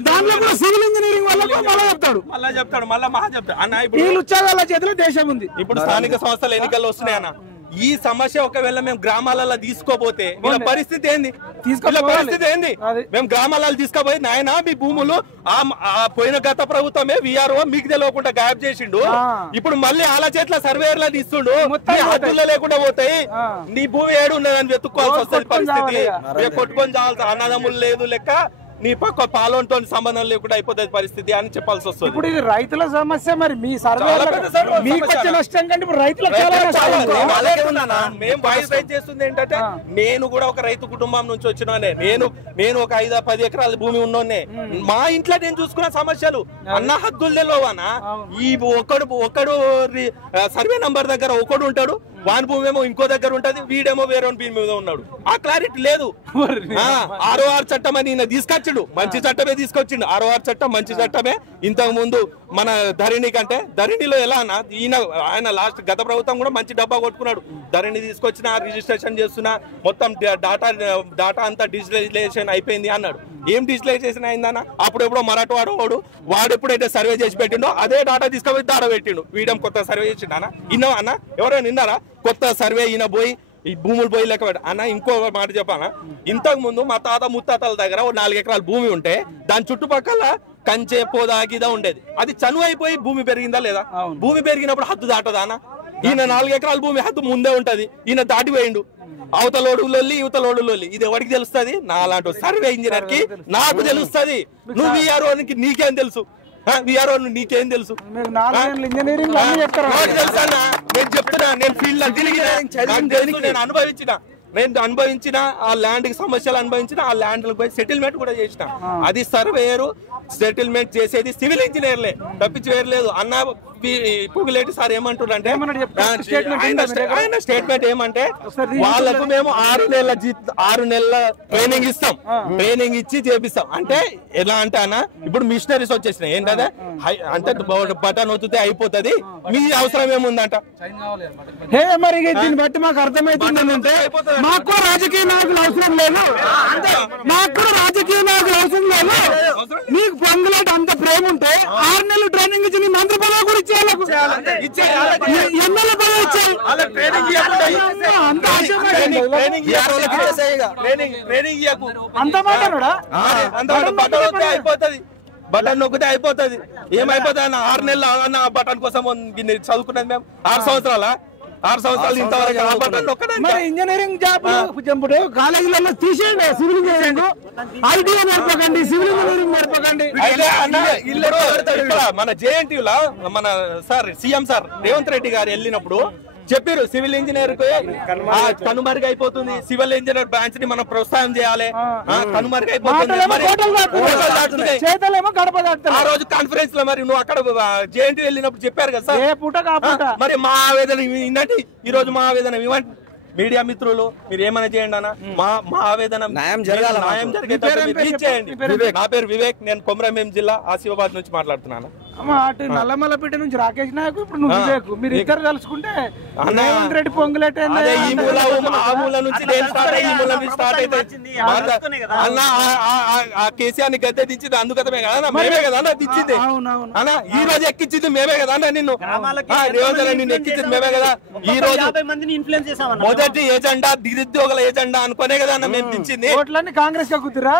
దాంట్లో కూడా సివిల్ ఇంజనీరింగ్ వాళ్ళకు మళ్ళా చెప్తాడు. ఈ లుచ్చగాళ్ళ చేతిలో దేశం ఉంది. ఇప్పుడు స్థానిక సంస్థల ఎన్నికలు వస్తున్నాయి అన్న. ఈ సమస్య ఒకవేళ మేము గ్రామాలలో తీసుకోపోతే వీళ్ళ పరిస్థితి ఏంది? మేము గ్రామాలలో తీసుకుపోయి నాయన మీ భూములు పోయిన గత ప్రభుత్వమే విఆర్ఓ మీకు తెలియకుండా గాయబ్ చేసిండు. ఇప్పుడు మళ్ళీ అలా చేతిలో సర్వేర్లా తీస్తుండు. హద్దుల్లో లేకుండా పోతాయి. నీ భూమి ఏడు ఉన్నదని వెతుక్కోవాల్సి వస్తుంది పరిస్థితి. కొట్టుకొని చావాలి, అన్నదమ్ములు లేదు లెక్క, నీ పక్క పాలనతో సంబంధం లేకుండా అయిపోతుంది పరిస్థితి అని చెప్పాల్సి వస్తుంది. ఇప్పుడు ఇది రైతుల సమస్య. మరి మీ సర్వే మీకు వచ్చే నష్టం కంటే ఇప్పుడు రైతులకు మేము వాయిస్ రైజ్ చేస్తుంది ఏంటంటే, నేను కూడా ఒక రైతు కుటుంబం నుంచి వచ్చినోనే. నేను ఒక 5-10 ఎకరాల భూమి ఉన్నోనే. మా ఇంట్లో నేను చూసుకున్న సమస్యలు అన్న హద్దుల్లోనా. ఈ ఒకడు సర్వే నంబర్ దగ్గర ఒకడు ఉంటాడు, వాని భూమి ఏమో ఇంకో దగ్గర ఉంటది, వీడేమో వేరే భూమి మీద ఉన్నాడు. ఆ క్లారిటీ లేదు. ROR చట్టం అని ఈయన తీసుకొచ్చిండు, మంచి చట్టమే తీసుకొచ్చిండు. ROR చట్టం మంచి చట్టమే. ఇంతకు ముందు మన ధరణి కంటే, ధరణిలో ఎలా అన్న ఆయన లాస్ట్ గత ప్రభుత్వం కూడా మంచి డబ్బా కొట్టుకున్నాడు. ధరణి తీసుకొచ్చిన, రిజిస్ట్రేషన్ చేస్తున్నా, మొత్తం డాటా అంతా డిజిటలైజేషన్ అయిపోయింది అన్నాడు. ఏం డిజిటలైజేషన్ అయిందన్న? అప్పుడెప్పుడో మరాఠవాడు వాడు ఎప్పుడైతే సర్వే చేసి పెట్టిండో అదే డాటా తీసుకుపోయి దాడ పెట్టిండు. వీడం కొత్త సర్వే చేసిండు అన్న. ఇన్నావా అన్న? ఎవరైనా విన్నారా? కొత్త సర్వే ఈయన పోయి ఈ భూములు పోయి లెక్క పెట్ట అన్న. ఇంకో మాట చెప్పానా, ఇంతకు ముందు మా తాత ముత్తాతల దగ్గర 4 ఎకరాల భూమి ఉంటే దాని చుట్టుపక్కల కంచె పోదాగిదా ఉండేది. అది చనువు అయిపోయి భూమి పెరిగిందా లేదా? భూమి పెరిగినప్పుడు హద్దు దాటదా అన్న? ఈయన 4 ఎకరాల భూమి హద్దు ముందే ఉంటది, ఈయన దాటిపోయిండు. అవతలోడు లొల్లి, యువతలోడు లొల్లి. ఇది ఎవరికి తెలుస్తుంది? నా లాంటి సర్వే ఇంజనీర్ కి నాకు తెలుస్తుంది. నువ్వు విఆర్ఓకి నీకేం తెలుసు? విఆర్ఓ నీకేం తెలుసు? నేను చెప్తున్నా, నేను ఫీల్డ్ నేను అనుభవించిన ఆ ల్యాండ్ కి సమస్యలు అనుభవించిన, ఆ ల్యాండ్ పోయి సెటిల్మెంట్ కూడా చేసిన. అది సర్వేయరు సెటిల్మెంట్ చేసేది సివిల్ ఇంజనీర్లే, తప్పించి వేరలేదు అన్న. పుగిలేటి సార్ ఏమంటారు అంటే, ఆయన స్టేట్మెంట్ ఏమంటే, వాళ్ళకు మేము 6 నెలల ట్రైనింగ్ ఇస్తాం, ట్రైనింగ్ ఇచ్చి చేపిస్తాం. అంటే ఎలా అంటే అన్న, ఇప్పుడు మిషనరీస్ వచ్చేసినాయి. ఏంటంటే అంటే బటన్ ఒత్తితే అయిపోతుంది, మీ అవసరం ఏముందంట. మరి దీన్ని బట్టి మాకు అర్థమవుతుంది ఏంటంటే, మాకు రాజకీయ నాయకులు అవసరం లేదు, మాకు రాజకీయ నాయకులు అవసరం లేదు. మీకు పొంగులేట అంత ప్రేమ ఉంటే 6 నెలలు ట్రైనింగ్ ఇచ్చి నీ మంత్రి పదవి కూడా అయిపోతుంది. బటన్ నొక్కితే అయిపోతుంది. ఏమైపోతుంది అన్న? 6 నెలలు అన్న బటన్ కోసం చదువుకున్నది మేము 6 సంవత్సరాల 6 సంవత్సరాలు ఇంతవరకు. ఇంజనీరింగ్ జాబ్ కాలేజీలలో తీసేయండి, సివిల్ ఇంజనీరింగ్ ఐటీఐ నేర్పకండి, సివిల్ ఇంజనీరింగ్ నేర్పకండి. మన జేఎన్టీయూలో మన sir CM sir Revanth Reddy గారు వెళ్ళినప్పుడు చెప్పారు, సివిల్ ఇంజనీర్ కనుమరుగు అయిపోతుంది, సివిల్ ఇంజనీర్ బ్రాంచ్ ని మనం ప్రోత్సాహం చేయాలి, కనుమరుగైపోతుంది. ఆ రోజు కాన్ఫరెన్స్ లో మరి నువ్వు అక్కడ జేఎన్టీ వెళ్ళినప్పుడు చెప్పారు కదా సార్. మరి మా ఆవేదన వినండి, ఈ రోజు మా ఆవేదన ఇవ్వండి. మీడియా మిత్రులు మీరు ఏమైనా చేయండి అన్న, మా ఆవేదన న్యాయం జరిగేటట్టు. నా పేరు వివేక్, నేను కొమరంభీం జిల్లా ఆసిఫాబాద్ నుంచి మాట్లాడుతున్నాను. నల్లమల్లపేట నుంచి రాకేష్ నాయక్, ఇప్పుడు నువ్వు వివేక్, మీరు ఇద్దరు కలుసుకుంటే రేవంత్ రెడ్డి పొంగులేట ఈ మూల నుంచి నేను స్టార్ట్ అయ్యి ఈ మూల నుంచి స్టార్ట్ అయితే అన్న ఆ కేసీఆర్ ని గద్దె దించింది అందుకమే కదా, మేమే కదా అన్న దించింది అన్న. ఈ రోజు ఎక్కించింది మేమే కదా అన్న, నిన్ను రేవంత్ రెడ్డి నిన్ను ఎక్కించింది మేమే కదా. ఈ రోజు మొదటి ఏజెండా నిరుద్యోగుల ఏజెండా అనుకునే కదా అన్న మేము దించింది. కాంగ్రెస్ కుదిరా?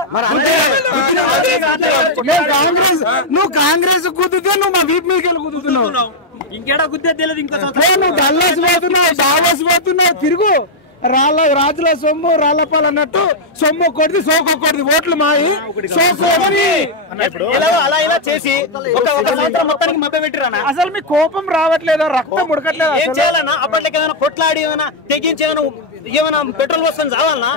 నువ్వు కాంగ్రెస్ కుదిరితే నువ్వు మా వీప్ మీదకి వెళ్ళి కుదురుతున్నావు. ఇంకేడా గుద్దే తెలియదు. ఇంకో నువ్వు డల్లాస్ పోతున్నావు, దావోస్ పోతున్నావు, తిరుగు రాజుల సొమ్ము రాళ్లపాలు అన్నట్టు సొమ్ము కొడిది సోకొకూడదు ఓట్లు మాయి అలా ఇలా చేసి ఒక సంవత్సరం మొత్తానికి మభ్య పెట్టిరానా? అసలు మీ కోపం రావట్లేదా? రక్తం ఉడకట్లేదా? ఏం చేయాలన్నా? అప్పట్లకి ఏమైనా కొట్లాడి తెగించి ఏమైనా పెట్రోల్ వస్తుంది కావాలన్నా?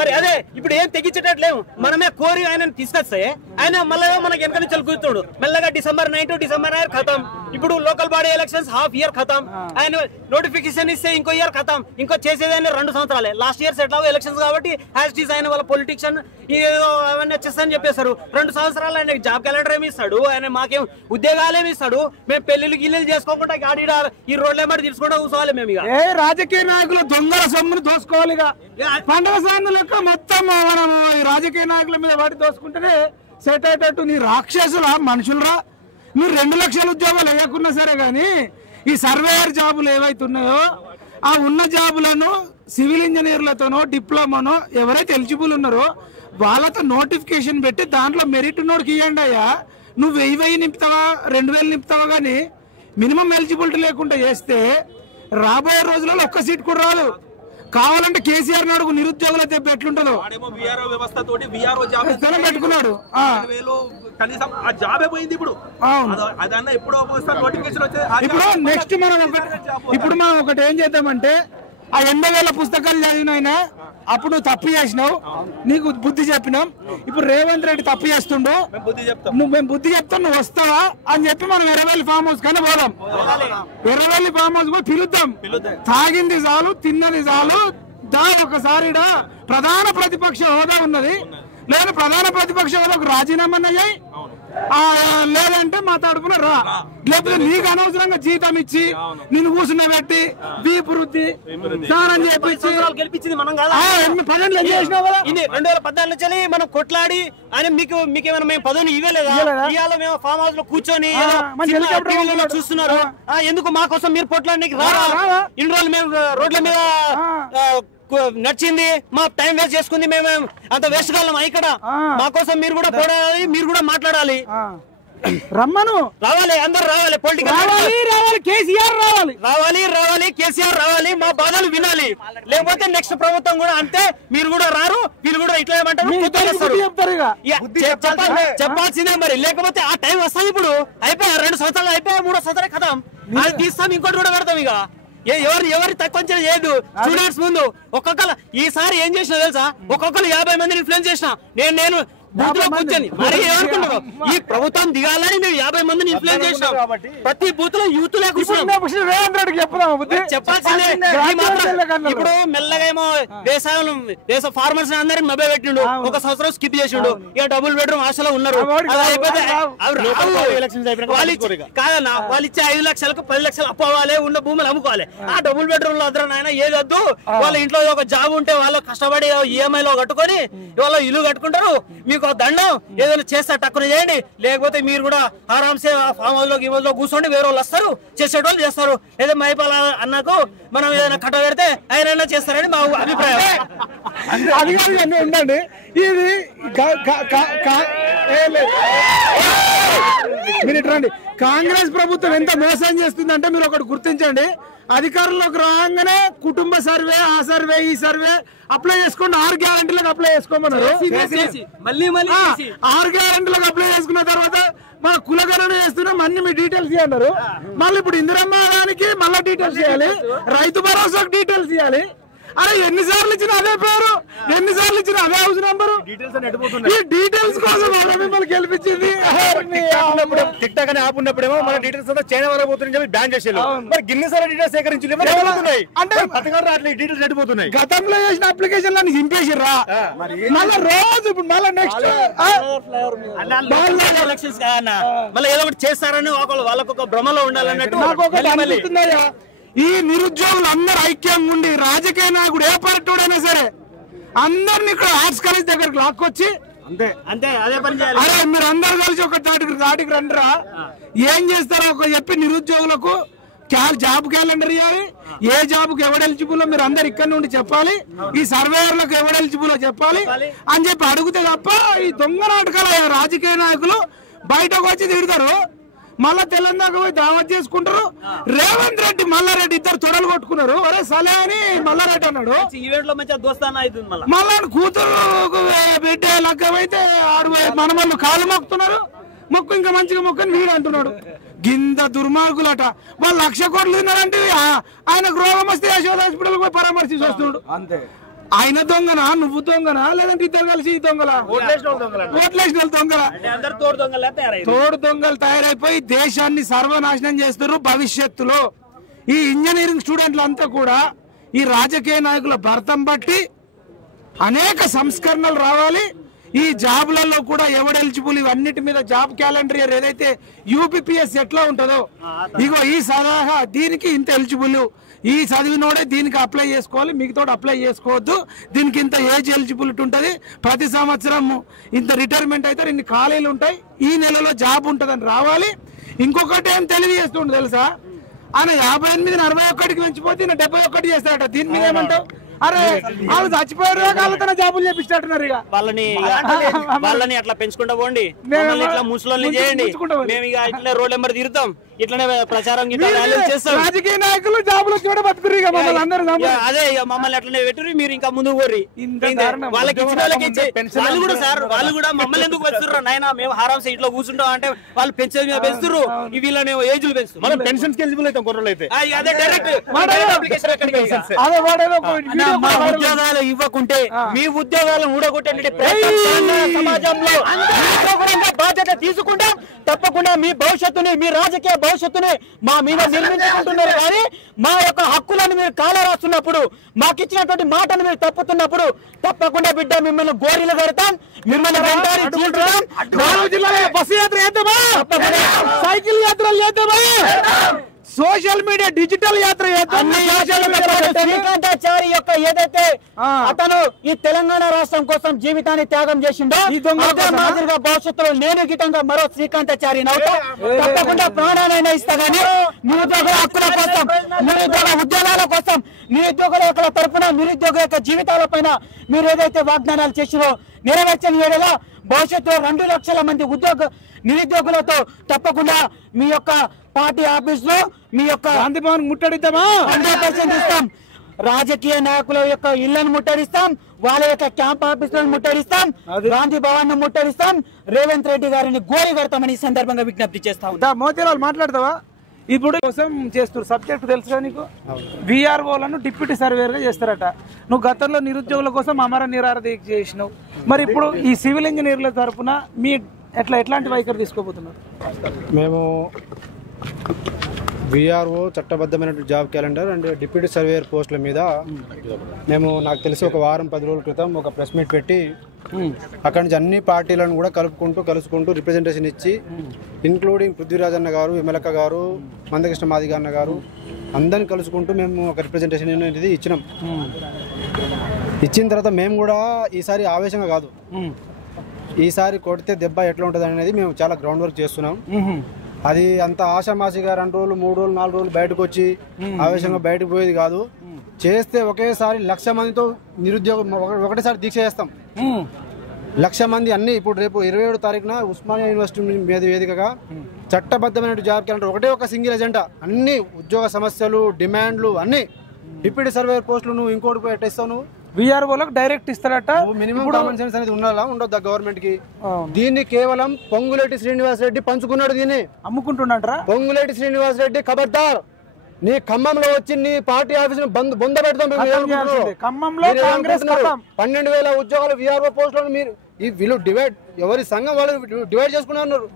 మరి అదే ఇప్పుడు ఏం తెగించేటట్లేము. మనమే కోరి ఆయన తీసుకొస్తే ఆయన మళ్ళీ మనకి వెనక నుంచి కూర్చోడు. మెల్లగా December 9 to December 9 ఖతం. ఇప్పుడు local body elections half year ఖతం. ఆయన నోటిఫికేషన్ ఇస్తే ఇంకో ఇయర్ ఖతం. ఇంకో చేసేదాన్ని 2 సంవత్సరాలే. లాస్ట్ ఇయర్ సెట్ అవ్వ ఎలక్షన్స్ కాబట్టి హ్యాష్ డిజైన్ వాళ్ళ పొలిటిషియన్ అవన్నీ వచ్చేస్తాయని చెప్పేస్తారు. 2 సంవత్సరాలు ఆయన జాబ్ క్యాలెండర్ ఏమి ఇస్తాడు? ఆయన మాకేం ఉద్యోగాలు ఏమి ఇస్తాడు? మేము పెళ్లిళ్ళు గిల్లెలు చేసుకోకుండా గాడి ఈ రోడ్ల మాట తీసుకుంటూ కూర్చోవాలి మేము. ఇక రాజకీయ నాయకులు దొంగల సొమ్మును దోసుకోవాలి. పండుగ సార్లు లెక్క మొత్తం మనం రాజకీయ నాయకుల మీద వాటి దోసుకుంటేనే సెట్ అయ్యేటట్టు. నీ రాక్షసులా మనుషులరా? మీరు 2 లక్షల ఉద్యోగాలు వేయకున్నా సరే కానీ ఈ సర్వేయర్ జాబులు ఏవైతున్నాయో ఆ ఉన్న జాబులను సివిల్ ఇంజనీర్లతోనో డిప్లొమానో ఎవరైతే ఎలిజిబుల్ ఉన్నారో వాళ్ళతో నోటిఫికేషన్ పెట్టి దాంట్లో మెరిట్ ఉన్నోడికి ఇవ్వండి అయ్యా. నువ్వు 1000 నింపుతావా 2000 నింపుతావా కానీ మినిమం ఎలిజిబిలిటీ లేకుండా చేస్తే రాబోయే రోజులలో ఒక్క సీట్ కూడా రాదు. కావాలంటే కేసీఆర్ నాడు నిరుద్యోగుల దెబ్బ ఎట్లుంటుందో పెట్టుకున్నాడు. ఇప్పుడు నెక్స్ట్ మనం ఒకటి ఏం చేద్దామంటే ఆ 80,000 పుస్తకాలు చదివిన అప్పుడు తప్పు చేసినావు, నీకు బుద్ధి చెప్పినాం. ఇప్పుడు రేవంత్ రెడ్డి తప్పు చేస్తుండో మేము బుద్ధి చెప్తాం, నువ్వు వస్తావా అని చెప్పి మనం ఎర్రవెల్లి ఫామ్ హౌస్ కానీ పోదాం. ఎర్రవెల్లి ఫామ్ హౌస్ కూడా పిలుద్దాం. తాగింది చాలు, తిన్నది చాలు. ఒకసారి ప్రధాన ప్రతిపక్ష హోదా ఉన్నది, లేదా ప్రధాన ప్రతిపక్ష హోదాకు రాజీనామా అయ్యాయి, లేదంటే మా తరపున రా. లేకపోతే నీకు అనవసరంగా జీతం ఇచ్చి నిన్ను కూర్చున్న పెట్టి వీపు వృద్ధి సార్ అని చెప్పి గెలిపించింది మనం కాదా? 2014 నుంచి మనం కొట్లాడి ఆయన మీకేమైనా మేము పదవిని ఇవ్వలేదా? ఇవాళ మేము ఫామ్ హౌస్ లో కూర్చొని చూస్తున్నారు. ఎందుకు మా కోసం మీరు కొట్లాడడానికి రారా? ఇన్ని రోజులు మేము రోడ్ల మీద నచ్చింది, మా టైం వేస్ట్ చేసుకుంది, మేము అంత వేస్ట్ కాలం ఇక్కడ. మా కోసం మీరు కూడా పోరాడాలి, మీరు కూడా మాట్లాడాలి. రమ్మను రావాలి, అందరు రావాలి, పొలిటికల్ రావాలి, కేసీఆర్ రావాలి, మా బాధలు వినాలి. లేకపోతే నెక్స్ట్ ప్రభుత్వం కూడా అంతే, మీరు కూడా రారు, వీళ్ళు కూడా ఇట్లా ఏమంటారు చెప్పాల్సిందే మరి. లేకపోతే ఆ టైం వస్తాం. ఇప్పుడు అయిపోయా 2 సంవత్సరాలు అయిపోయా, 3వ సంవత్సరం కదా అది తీస్తాం, ఇంకోటి కూడా పెడతాం. ఇక ఎవరి తక్కువ చేయదు. స్టూడెంట్స్ ముందు ఒక్కొక్కరు ఈసారి ఏం చేసినా తెలుసా? ఒక్కొక్కరు 50 మందిని ఇన్ఫ్లుయెన్స్ చేసిన నేను బూత్ లో కూర్చొని. మరి ఏమనుకుంటారు? ఈ ప్రభుత్వం దిగాలని మేము 50 మందిని ఇన్ఫ్లుయెన్స్ చేసినాం. ప్రతి బూత్ లో యూత్ లే చెప్పాల్సిందే. ఇప్పుడు మెల్లగా ఏమో దేశ ఫార్మర్స్ అందరినీ మభ్య పెట్టిండు, 1 సంవత్సరం స్కిప్ చేసిండు. ఇక డబుల్ బెడ్రూమ్ ఆశలో ఉన్నారు. కాదన్నా, వాళ్ళు ఇచ్చే 5 లక్షలకు 10 లక్షలు అప్పు అవ్వాలి, ఉన్న భూములు అమ్ముకోవాలి. ఆ డబుల్ బెడ్రూమ్ లో వద్దరు నాయన ఏది వద్దు. వాళ్ళ ఇంట్లో ఒక జాబ్ ఉంటే వాళ్ళు కష్టపడి ఈఎంఐ లో కట్టుకొని వాళ్ళ ఇల్లు కట్టుకుంటారు. మీకు దండం ఏదైనా చేస్తా టక్కున చేయండి. లేకపోతే మీరు కూడా ఆరాంసే ఫామ్ హౌస్ లో గీమౌస్ లో కూర్చోండి. వేరే వాళ్ళు వస్తారు, చేసేటోళ్ళు చేస్తారు. ఏదో మైపాల అన్నకు మనం ఏదైనా కట్ట పెడితే ఆయన చేస్తారని మా అభిప్రాయం. అది ఉండండి. ఇది మీరు రండి. కాంగ్రెస్ ప్రభుత్వం ఎంత మోసం చేస్తుందంటే మీరు ఒకటి గుర్తించండి. అధికారంలోకి రాగానే కుటుంబ సర్వే, ఆ సర్వే, ఈ సర్వే అప్లై చేసుకోండి. 6 గ్యారెంటీలకు అప్లై చేసుకోమన్నారు. 6 గ్యారెంటీలకు అప్లై చేసుకున్న తర్వాత మన కులగణన చేస్తున్నాం, అన్ని మీ డీటెయిల్స్ ఇవ్వన్నారు. మళ్ళీ ఇప్పుడు ఇందిరమ్మ దానికి మళ్ళీ డీటెయిల్స్ ఇవ్వాలి, రైతు భరోసాకు డీటెయిల్స్ ఇవ్వాలి. అరే ఎన్నిసార్లు ఇచ్చిన అదే పేరు, ఎన్నిసార్లు ఇచ్చిన అదే హౌస్ నంబరు. ఈ డీటెయిల్స్ కోసం మిమ్మల్ని గెలిపించింది. టిక్టాక్ అని యాప్ ఉన్నప్పుడేమో మన డీటెయిల్స్ అంతా చైనా వరకు పోతుందని చెప్పి బ్యాన్ చేసేది. మరి గిన్నెసార్లు డీటెయిల్స్ సేకరించలేదు అంటే డీటెయిల్స్ ఎడిపోతున్నాయి. గతంలో చేసిన అప్లికేషన్ లను చింపేసిర్రా. మళ్ళీ రోజు ఇప్పుడు మళ్ళీ నెక్స్ట్ మళ్ళీ ఏదో ఒకటి చేస్తారని వాళ్ళకు ఒక భ్రమలో ఉండాలన్నట్టు నాకు ఒకటి అనిపిస్తుందయ్యా. ఈ నిరుద్యోగులు అందరు ఐక్యంగా ఉండి రాజకీయ నాయకుడు ఏ పర్యటనైనా సరే అందరిని ఇక్కడ ఆర్ట్స్ కాలేజ్ దగ్గరకు లాక్కొచ్చి అరే మీరు అందరు కలిసి ఒక దాటికి రండిరా, ఏం చేస్తారో ఒక చెప్పి నిరుద్యోగులకు జాబ్ క్యాలెండర్ ఇవ్వాలి. ఏ జాబ్ కు ఎవడు ఎలిజిబుల్ మీరు అందరు ఇక్కడ నుండి చెప్పాలి. ఈ సర్వేయర్లకు ఎవడు ఎలిజిబుల్ చెప్పాలి అని చెప్పి అడిగితే తప్ప ఈ దొంగ నాటకాలు రాజకీయ నాయకులు బయటకు వచ్చి తిడతారు. మళ్ళా తెలంగాణ పోయి దావత్ చేసుకుంటారు. రేవంత్ రెడ్డి మల్లారెడ్డి ఇద్దరు తొడలు కొట్టుకున్నారు. ఒరే సలే అని మల్లారెడ్డి అన్నాడు. ఈవెంట్ లో మంచిగా దోస్తాన అవుతుంది. మళ్ళా కూతురు బిడ్డ లగ్గమైతే ఆడు మనమల్ని కాలు మొక్కుతున్నారు. మొక్కు ఇంకా మంచిగా మొక్కని వీడు అంటున్నాడు. గింత దుర్మార్గులట. వాళ్ళు 1,00,000 కోట్లు తిన్నారంటే ఆయనకు రోగం వస్తే యశోద హాస్పిటల్ పోయి పరామర్శించి వస్తున్నాడు. అంతే. ఆయన దొంగనా, నువ్వు దొంగనా, లేదంటే ఇద్దరు కలిసి దొంగలా? ఓట్లేసిన దొంగలా, తోడు దొంగలు తయారైపోయి దేశాన్ని సర్వనాశనం చేస్తారు. భవిష్యత్తులో ఈ ఇంజనీరింగ్ స్టూడెంట్లు అంతా కూడా ఈ రాజకీయ నాయకుల భర్తం బట్టి అనేక సంస్కరణలు రావాలి. ఈ జాబ్లలో కూడా ఎవడు ఎలిజిబుల్, ఇవన్నిటి మీద జాబ్ క్యాలెండర్ ఇయర్ ఏదైతే యూపీపీఎస్ ఎట్లా ఉంటుందో, ఇగో ఈ సలహా దీనికి ఇంత ఎలిజిబుల్, ఈ చదివినోడే దీనికి అప్లై చేసుకోవాలి, మిగతా అప్లై చేసుకోవద్దు, దీనికి ఇంత ఏజ్ ఎలిజిబిలిటీ ఉంటుంది, ప్రతి సంవత్సరం ఇంత రిటైర్మెంట్ అయితే ఇన్ని ఖాళీలు ఉంటాయి, ఈ నెలలో జాబ్ ఉంటుందని రావాలి. ఇంకొకటి ఏం తెలియజేస్తుండే తెలుసా, ఆయన 58 61కి పెంచిపోతే 71 చేస్తాడట. దీని మీద ఏమంటావు? అరే వాళ్ళు చచ్చిపోయారు, వాళ్ళతో జాబులు చేపిస్తున్నారు. ఇక వాళ్ళని అట్లా పెంచుకుంటా పోండి, ఇట్లా ముసలి చేయండి, మేము ఇక ఇట్లా రోడ్ నెంబర్ తిరుగుతాం, ఇట్లనే ప్రచారం చేస్తాం. రాజకీయ నాయకులు జాబులు చూడ బతుకురు. అదే ఇక మమ్మల్ని అట్లనే పెట్టుర్రి, మీరు ఇంకా ముందుకు పోర్రి. వాళ్ళకి ఇచ్చిన వాళ్ళకి వాళ్ళు కూడా సార్, వాళ్ళు కూడా మమ్మల్ని ఎందుకు పెంచుతుర్రు నాయన, మేము హారాంసే ఇట్లా కూర్చుంటాం అంటే వాళ్ళు పెంచేది మీద పెంచుతుర్రు. వీళ్ళని ఏజ్లు పెంచుతారు, పెన్షన్ ఎలిజిబుల్ అయితే కొర్రలు అయితే అదే డైరెక్ట్ ఉద్యోగాలు ఇవ్వకుంటే మీ ఉద్యోగాలను ఊడగొట్టే సమాజంలో బాధ్యత తీసుకుంటాం. తప్పకుండా మీ భవిష్యత్తుని, మీ రాజకీయ భవిష్యత్తుని మా మీద నిర్మించుకుంటున్నారు. కానీ మా యొక్క హక్కులను మీరు కాల రాస్తున్నప్పుడు, మాకు ఇచ్చినటువంటి మాటను మీరు తప్పుతున్నప్పుడు తప్పకుండా బిడ్డ మిమ్మల్ని గోరీలు కడతాం, మిమ్మల్ని బస్సు యాత్ర చేద్దామా, సైకిల్ యాత్రలు చేద్దామా, సోషల్ మీడియా డిజిటల్ యాత్ర శ్రీకాంతాచారి యొక్క ఏదైతే అతను ఈ తెలంగాణ రాష్ట్రం కోసం జీవితాన్ని త్యాగం చేసిండో మాదిరిగా భవిష్యత్తులో నేను గిటంగా మరో శ్రీకాంతాచారి తప్పకుండా ప్రాణాలైనా ఇస్తా గానీ నిరుద్యోగ హక్కుల కోసం, నిరుద్యోగ ఉద్యోగాల కోసం, నిరుద్యోగుల యొక్క తరఫున నిరుద్యోగ యొక్క జీవితాల పైన మీరు ఏదైతే వాగ్దానాలు చేసిరో నెరవేర్చని వేళ భవిష్యత్తులో 2 లక్షల మంది నిరుద్యోగులతో తప్పకుండా మీ యొక్క పార్టీ ఆఫీస్ లో మీ యొక్క గాంధీ భవన్ ముట్టడిద్దామా, 100% ఇస్తాం. రాజకీయ నాయకుల యొక్క ఇళ్లను ముట్టడిస్తాం, వాళ్ళ యొక్క క్యాంప్ ఆఫీసులను ముట్టడిస్తాం, గాంధీ భవన్ ను ముట్టడిస్తాం, రేవంత్ రెడ్డి గారిని గోరి కడతామని ఈ సందర్భంగా విజ్ఞప్తి చేస్తాం. మోతీలాల్ మాట్లాడతావా? ఇప్పుడు కోసం చేస్తారు సబ్జెక్ట్ తెలుసుగా నీకు. విఆర్ఓలను డిప్యూటీ సర్వేర్ గా చేస్తారట. నువ్వు గతంలో నిరుద్యోగుల కోసం అమర నిరాహార దీక్ష చేసినావు. మరి ఇప్పుడు ఈ సివిల్ ఇంజనీర్ల తరఫున మీ ఎట్లాంటి వైఖరి తీసుకోబోతున్నారు? మేము విఆర్ఓ చట్టబద్ధమైన job calendar and deputy surveyor పోస్టుల మీద మేము నాకు తెలిసి ఒక వారం 10 రోజుల క్రితం ఒక ప్రెస్ మీట్ పెట్టి అక్కడి నుంచి అన్ని పార్టీలను కూడా కలుసుకుంటూ రిప్రజెంటేషన్ ఇచ్చి, ఇన్క్లూడింగ్ పృథ్వీరాజ్ అన్న గారు, విమలక్క గారు, మందకృష్ణ మాదిగ అన్న గారు అందరిని కలుసుకుంటూ మేము ఒక రిప్రజెంటేషన్ అనేది ఇచ్చినాం. ఇచ్చిన తర్వాత మేము కూడా ఈసారి ఆవేశంగా కాదు, ఈసారి కొడితే దెబ్బ ఎట్లా ఉంటుంది అనేది మేము చాలా గ్రౌండ్ వర్క్ చేస్తున్నాం. అది అంత ఆషామాషిగా 2 రోజులు 3 రోజులు 4 రోజులు బయటకు వచ్చి ఆవేశంగా బయటకు పోయేది కాదు. చేస్తే ఒకేసారి 1,00,000 మందితో నిరుద్యోగం ఒకటేసారి దీక్ష చేస్తాం. 1,00,000 మంది అన్ని ఇప్పుడు రేపు 27వ తారీఖున ఉస్మానియా యూనివర్సిటీ మీద వేదికగా చట్టబద్ధమైన జాబ్ క్యాలెండర్ ఒకటే ఒక సింగిల్ ఎజెండా, అన్ని ఉద్యోగ సమస్యలు, డిమాండ్లు అన్ని. డిప్యూటీ సర్వేయర్ పోస్టులు నువ్వు ఇంకోటి పెట్టేస్తావు, నువ్వు విఆర్ఓలకు డైరెక్ట్ ఇస్తారట. మినిమం కామన్ సెన్స్ అనేది ఉండాలా, ఉండొద్దా గవర్నమెంట్ కి? దీన్ని కేవలం పొంగులేటి శ్రీనివాస్ రెడ్డి పంచుకున్నాడు, దీన్ని అమ్ముకుంటున్నాడు. పొంగులేటి శ్రీనివాస్ రెడ్డి ఖబర్దార్, నీ ఖమ్మంలో వచ్చి నీ పార్టీ ఆఫీస్ బొంద పెడతాం. 12,000 ఉద్యోగాలు విఆర్ఓ పోస్టులను మీరు వీళ్ళు డివైడ్, ఎవరి సంఘం వాళ్ళు డివైడ్ చేసుకున్నారు.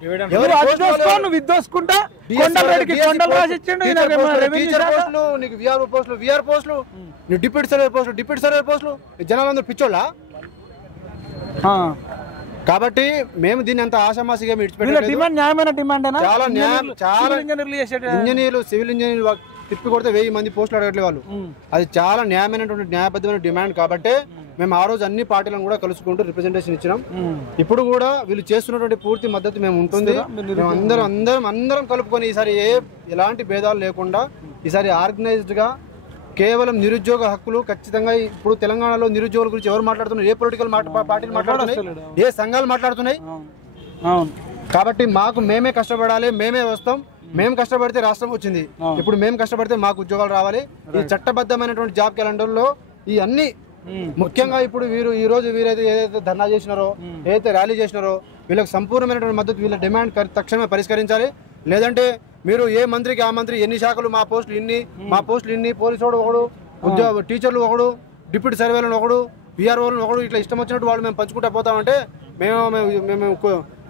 నీకు విఆర్ఓ పోస్టులు, విఆర్ పోస్టులు, నువ్వు డిప్యూటీ సర్వేర్ పోస్టులు, జనాలందరూ పిచ్చోళ్ళ. కాబట్టి మేము దీన్ని అంత ఆషామాషిగా చాలా ఇంజనీర్లు, సివిల్ ఇంజనీర్లు తిప్పి కొడితే 1000 మంది పోస్టులు అడగట్లే వాళ్ళు. అది చాలా న్యాయబద్ధమైన డిమాండ్. కాబట్టి మేము ఆ రోజు అన్ని పార్టీలను కూడా కలుసుకుంటూ రిప్రజెంటేషన్ ఇచ్చినాం. ఇప్పుడు కూడా వీళ్ళు చేస్తున్నటువంటి పూర్తి మద్దతు మేము ఉంటుంది. మేము అందరం కలుపుకొని ఈసారి ఎలాంటి భేదాలు లేకుండా ఈసారి ఆర్గనైజ్డ్ గా కేవలం నిరుద్యోగ హక్కులు ఖచ్చితంగా. ఇప్పుడు తెలంగాణలో నిరుద్యోగుల గురించి ఎవరు మాట్లాడుతున్నారు? ఏ పొలిటికల్ పార్టీలు మాట్లాడుతున్నాయి? ఏ సంఘాలు మాట్లాడుతున్నాయి? కాబట్టి మాకు మేమే కష్టపడాలి, మేమే వస్తాం. మేము కష్టపడితే రాష్ట్రం వచ్చింది, ఇప్పుడు మేము కష్టపడితే మాకు ఉద్యోగాలు రావాలి. ఈ చట్టబద్ధమైనటువంటి జాబ్ క్యాలెండర్లో ఈ అన్ని ముఖ్యంగా ఇప్పుడు ఈ రోజు వీరైతే ఏదైతే ధర్నా చేసినారో, ఏదైతే ర్యాలీ చేసినారో, వీళ్ళకి సంపూర్ణమైనటువంటి మద్దతు, వీళ్ళ డిమాండ్ తక్షణమే పరిష్కరించాలి. లేదంటే మీరు ఏ మంత్రికి ఆ మంత్రి ఎన్ని శాఖలు, మా పోస్టులు ఇన్ని, పోలీసు వాడు ఒకడు, టీచర్లు ఒకడు, డిప్యూటీ సర్వేలను ఒకడు, విఆర్ఓలను ఒకడు, ఇట్లా ఇష్టం వచ్చినట్టు వాళ్ళు మేము పంచుకుంటూ పోతామంటే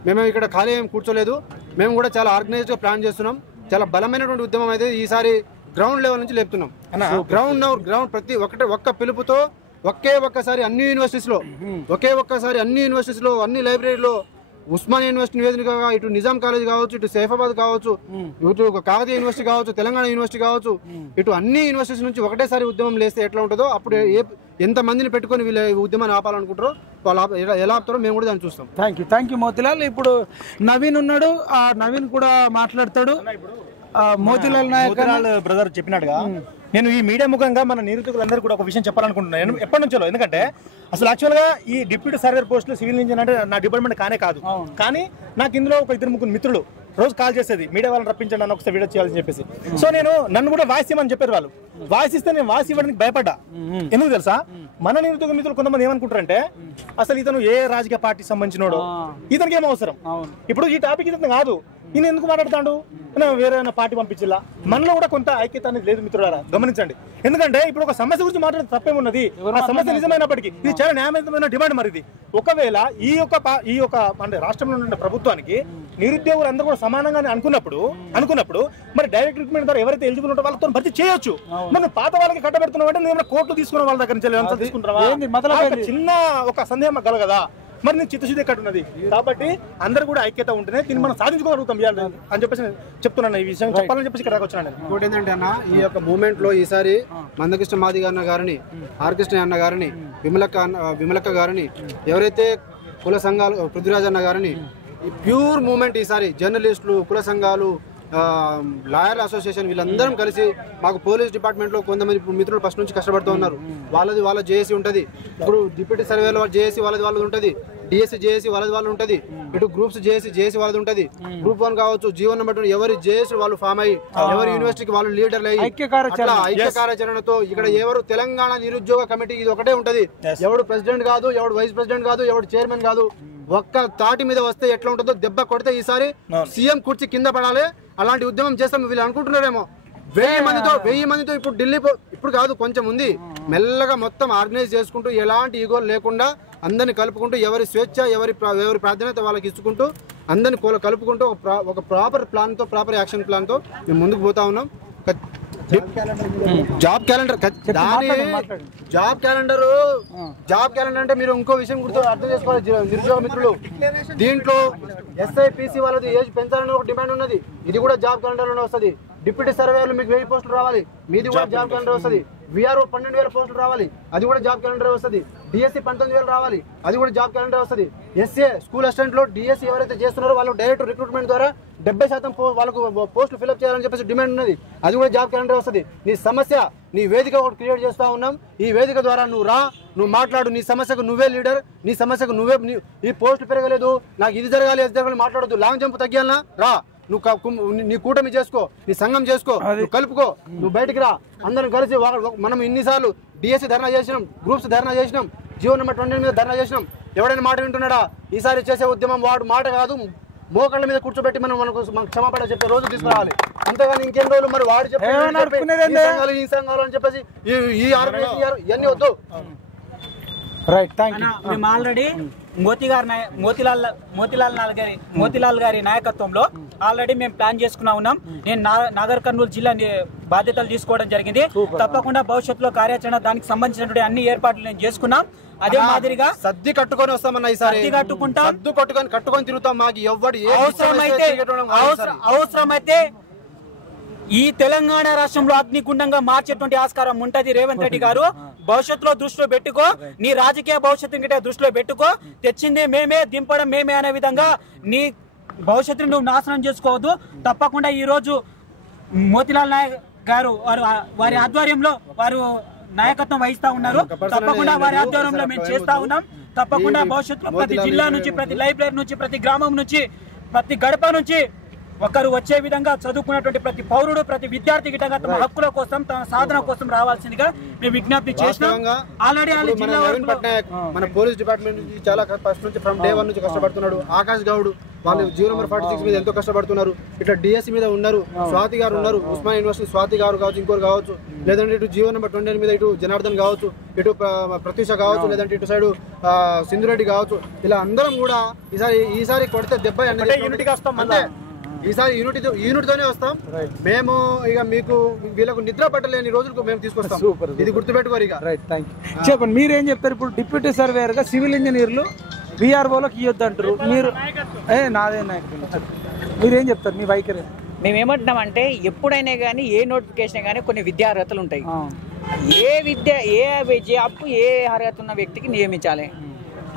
మేము ఇక్కడ ఖాళీ ఏం కూర్చోలేదు. మేము కూడా చాలా ఆర్గనైజ్డ్గా ప్లాన్ చేస్తున్నాం. చాలా బలమైనటువంటి ఉద్యమం అయితే ఈసారి గ్రౌండ్ లెవెల్ నుంచి లేపుతున్నాం. గ్రౌండ్ ప్రతి ఒక్క పిలుపుతో ఒక్కసారి అన్ని యూనివర్సిటీస్లో అన్ని లైబ్రరీలో ఉస్మానియా యూనివర్సిటీ నివేదికగా, ఇటు నిజాం కాలేజ్ కావచ్చు, ఇటు సైఫాబాద్ కావచ్చు, ఇటు కాకతీయ యూనివర్సిటీ కావచ్చు, తెలంగాణ యూనివర్సిటీ కావచ్చు, ఇటు అన్ని యూనివర్సిటీస్ నుంచి ఒకటేసారి ఉద్యమం లేస్తే ఎట్లా ఉంటుందో, అప్పుడు ఎంత మందిని పెట్టుకొని వీళ్ళ ఉద్యమాన్ని ఆపాలనుకుంటారో వాళ్ళు ఎలా ఆపుతారో మేము కూడా దాన్ని చూస్తాం. Thank you Motilal. ఇప్పుడు నవీన్ ఉన్నాడు, ఆ నవీన్ కూడా మాట్లాడతాడు. మోతిలాల్ నాయక్ బ్రదర్ చెప్పినట్టుగా నేను ఈ మీడియా ముఖంగా మన నిరుద్యోగులందరూ కూడా ఒక విషయం చెప్పాలనుకుంటున్నాను. ఎప్పటి నుంచో, ఎందుకంటే అసలు యాక్చువల్గా ఈ డిప్యూటీ సర్వేర్ పోస్టులు సివిల్ ఇంజనీర్ అంటే నా డిపార్ట్మెంట్ కాదు. కానీ నాకు ఇందులో ఒక 2-3 మిత్రులు రోజు కాల్ చేసేది, మీడియా వాళ్ళని రప్పించండి నన్ను ఒకసారి వీడియో చేయాలని చెప్పేసి. సో నన్ను కూడా వాయిస్ ఇవ్వమని చెప్పారు వాళ్ళు. వాయిస్ ఇస్తే నేను వాయిస్ ఇవ్వడానికి భయపడ్డా. ఎందుకు తెలుసా, మన నిరుద్యోగ మిత్రులు కొంతమంది ఏమనుకుంటారంటే అసలు ఇతను ఏ రాజకీయ పార్టీకి సంబంధించినోడో, ఇతనికి ఏం అవసరం, ఇప్పుడు ఈ టాపిక్ ఇతను కాదు, ఈయన ఎందుకు మాట్లాడుతాడు, వేరే పార్టీ పంపించిలా. మనలో కూడా కొంత ఐక్యత అనేది లేదు మిత్రులారా, గమనించండి. ఎందుకంటే ఇప్పుడు ఒక సమస్య గురించి మాట్లాడితే తప్పేమున్నది, ఆ సమస్య నిజమైనప్పటికీ ఇది చాలా న్యాయమైన డిమాండ్. మరి ఇది ఒకవేళ ఈ యొక్క అంటే రాష్ట్రంలో ఉన్న ప్రభుత్వానికి నిరుద్యోగులు అందరూ కూడా సమానంగా అనుకున్నప్పుడు మరి డైరెక్ట్ రిక్రూట్మెంట్ ద్వారా ఎవరైతే ఎలిజిబుల్ ఉంటారో వాళ్ళతో భర్తీ చేయొచ్చు. మనం పాత వాళ్ళకి కట్టబెడుతున్నాం అంటే నువ్వు కోర్టు తీసుకున్న వాళ్ళ దగ్గర నుంచి తీసుకుంటారా, చిన్న ఒక సందేహం కలగదా. మరి నేను చిత్తశుద్ధి ఎక్కడ ఉన్నది. కాబట్టి అందరూ కూడా ఐక్యత ఉంటేనే దీన్ని మనం సాధించుకోగలుగుతాం అని చెప్పేసి చెప్తున్నాను. ఈ విషయం చెప్పాలని చెప్పేసి ఇక్కడ వచ్చాను. ఇంకోటి ఏంటంటే అన్న, ఈ యొక్క మూవ్మెంట్ లో ఈసారి మందకృష్ణ మాదిగ అన్న గారిని, ఆర్ కృష్ణ అన్న గారిని, విమలక్క గారిని, ఎవరైతే కుల సంఘాలు పృథ్వీరాజ్ అన్న గారిని, ఈ ప్యూర్ మూవ్మెంట్ ఈసారి జర్నలిస్టులు, కుల సంఘాలు, లాయర్ అసోసియేషన్ వీళ్ళందరం కలిసి మాకు పోలీస్ డిపార్ట్మెంట్లో కొంతమంది మిత్రులు ఫస్ట్ నుంచి కష్టపడుతూ ఉన్నారు. వాళ్ళ జేఏసీ ఉంటుంది, ఇప్పుడు డిప్యూటీ సర్వేల జేఏసీ వాళ్ళది ఉంటుంది, డిఎస్సీ జేఏసీ వాళ్ళది ఉంటుంది, ఇటు గ్రూప్స్ జేఏసీ వాళ్ళది ఉంటుంది, గ్రూప్ 1 కావచ్చు, జీవన్ నెంబర్ 2 ఎవరి జేఏసీ వాళ్ళు ఫామ్ అయ్యి ఎవరి యూనివర్సిటీకి వాళ్ళు లీడర్లు అయ్యి ఐక్య కార్యాచరణతో ఇక్కడ ఎవరు తెలంగాణ నిరుద్యోగ కమిటీ ఇది ఒకటే ఉంటది. ఎవడు ప్రెసిడెంట్ కాదు, ఎవడు వైస్ ప్రెసిడెంట్ కాదు, ఎవడు చైర్మన్ కాదు. ఒక్క తాటి మీద వస్తే ఎట్లా ఉంటుందో, దెబ్బ కొడితే ఈసారి సీఎం కుర్చీ కింద పడాలి. అలాంటి ఉద్యమం చేస్తాం. వీళ్ళు అనుకుంటున్నారేమో 1000 మందితో ఇప్పుడు ఢిల్లీ ఇప్పుడు కాదు, కొంచెం ఉంది. మెల్లగా మొత్తం ఆర్గనైజ్ చేసుకుంటూ ఎలాంటి ఈగోలు లేకుండా అందరిని కలుపుకుంటూ ఎవరి స్వేచ్ఛ ఎవరి ప్రాధాన్యత వాళ్ళకి ఇచ్చుకుంటూ అందరిని కలుపుకుంటూ ఒక ప్రాపర్ ప్లాన్తో, ప్రాపర్ యాక్షన్ ప్లాన్తో మేము ముందుకు పోతా ఉన్నాం. జాబ్ క్యాలెండర్ అంటే మీరు ఇంకో విషయం గుర్తు అర్థం చేసుకోవాలి నిరుద్యోగ మిత్రులు. దీంట్లో SIPC వాళ్ళది ఏజ్ పెంచాలని ఒక డిమాండ్ ఉన్నది. ఇది కూడా జాబ్ క్యాలెండర్ లోనే వస్తుంది. డిప్యూటీ సర్వేలు మీకు 1000 పోస్టులు రావాలి, మీది కూడా జాబ్ క్యాలెండర్ వస్తుంది. VRO 12,000 పోస్టులు రావాలి, అది కూడా జాబ్ క్యాలెండర్ వస్తుంది. DSC 19,000 రావాలి, అది కూడా జాబ్ క్యాలెండర్ వస్తుంది. SA స్కూల్ అసిస్టెంట్ లో DSC ఎవరైతే చేస్తున్నారో వాళ్ళు డైరెక్ట్ రిక్రూట్మెంట్ ద్వారా 70% వాళ్ళకు పోస్టులు ఫిల్అప్ చేయాలని చెప్పేసి డిమాండ్ ఉన్నది. అది కూడా జాబ్ క్యాలెండర్ వస్తుంది. నీ సమస్య, నీ వేదిక ఒకటి క్రియేట్ చేస్తా ఉన్నాం. ఈ వేదిక ద్వారా నువ్వు మాట్లాడు, నీ సమస్యకు నువ్వే లీడర్, నీ సమస్యకు నువ్వే. ఈ పోస్టులు పెరగలేదు, నాకు ఇది జరగాలి అది జరగాలి మాట్లాడద్దు. లాంగ్ జంప్ తగ్గాలనా రా, నీ కూటమి చేసుకో, నీ సంఘం చేసుకో, నువ్వు కలుపుకో, నువ్వు బయటికి రా. అందరం కలిసి మనం ఇన్నిసార్లు DSC ధర్నా చేసినాం, గ్రూప్స్ ధర్నా చేసినాం, జీవో నెంబర్ 20 మీద ధర్నా చేసినాం. ఎవడైనా మాట వింటున్నాడా? ఈసారి చేసే ఉద్యమం వాడు మాట కాదు, మోకళ్ళ మీద కూర్చోబెట్టి మనకు క్షమాపణ చెప్పే రోజు తీసుకురావాలి. అంతేగాని ఇంకెన్ని రోజులు మరి వాడు చెప్పి ఈ సంఘాలు అని చెప్పేసి ఈ ఆర్గనైజేషన్ ఇవన్నీ వద్దు. Right, thank you. మేము ఆల్రెడీ మోతిలాల్ గారి నాయకత్వంలో ఆల్రెడీ మేము ప్లాన్ చేసుకున్నా ఉన్నాం. నేను నాగర్ కర్నూలు జిల్లా బాధ్యతలు తీసుకోవడం జరిగింది. తప్పకుండా భవిష్యత్తులో కార్యాచరణ దానికి సంబంధించినటువంటి అన్ని ఏర్పాట్లు నేను చేసుకున్నాం. అదే మాదిరిగా సర్ది కట్టుకొని వస్తామన్నా, ఈసారి కట్టుకొని తిరుగుతాం. మాకు ఎవరు అవసరమైతే ఈ తెలంగాణ రాష్ట్రంలో అగ్నిగుండంగా మార్చేటువంటి ఆస్కారం ఉంటది. రేవంత్ రెడ్డి గారు భవిష్యత్తులో దృష్టిలో పెట్టుకో, నీ రాజకీయ భవిష్యత్తు దృష్టిలో పెట్టుకో. తెచ్చింది మేమే, దింపడం మేమే అనే విధంగా నీ భవిష్యత్తును నువ్వు నాశనం చేసుకోవద్దు. తప్పకుండా ఈ రోజు మోతిలాల్ నాయక్ గారు వారి ఆధ్వర్యంలో వారు నాయకత్వం వహిస్తా ఉన్నారు. తప్పకుండా వారి ఆధ్వర్యంలో మేము చేస్తా ఉన్నాం. తప్పకుండా భవిష్యత్తులో ప్రతి జిల్లా నుంచి, ప్రతి లైబ్రరీ నుంచి, ప్రతి గ్రామం నుంచి ప్రతి గడప నుంచి ఒకరు వచ్చే విధంగా చదువుకున్నటువంటి ప్రతి పౌరుడు ప్రతి విద్యార్థి విధంగా తమ హక్కుల కోసం తమ సాధన కోసం రావాల్సిందిగా మేము విజ్ఞప్తి చేసినాం. ఆల్రెడీ మన పోలీస్ డిపార్ట్మెంట్ నుంచి చాలా ఫస్ట్ నుంచి ఫ్రమ్ డే 1 నుంచి కష్టపడుతున్నాడు. ఆకాష్ గౌడ్ వాళ్ళు జీవో నెంబర్ 46 మీద ఎంతో కష్టపడుతున్నారు. ఇట్లా డిఎస్సి మీద ఉన్నారు, స్వాతి గారు ఉన్నారు, ఉస్మాన్ యూనివర్సిటీ స్వాతి గారు కావచ్చు, ఇంకోరు కావచ్చు, లేదంటే ఇటు జీవో నెంబర్ 29 మీద ఇటు జనార్దన్ కావచ్చు, ఇటు ప్రత్యూష కావచ్చు, లేదంటే ఇటు సైడ్ సింధురెడ్డి కావచ్చు. ఇలా అందరం కూడా ఈసారి కొడితే దెబ్బ అంటే ఈసారి యూనిట్తోనే వస్తాం మేము. ఇక మీకు వీళ్ళకు నిద్ర పట్టలేని రోజులకు మేము తీసుకొస్తాం. ఇది గుర్తుపెట్టుకోరు. ఇక చెప్పండి, మీరేం చెప్తారు? ఇప్పుడు డిప్యూటీ సర్వేయర్ గా సివిల్ ఇంజనీర్లు విఆర్ఓలకు ఇవ్వద్దు అంటారు. మీరు నాదే మీరేం చెప్తారు? మీ వైఖరి మేము ఏమంటున్నామంటే ఎప్పుడైనా కానీ ఏ నోటిఫికేషన్ కానీ కొన్ని విద్యా అర్హతలు ఉంటాయి. ఏ జాబ్ ఏ అర్హత ఉన్న వ్యక్తికి నియమించాలి.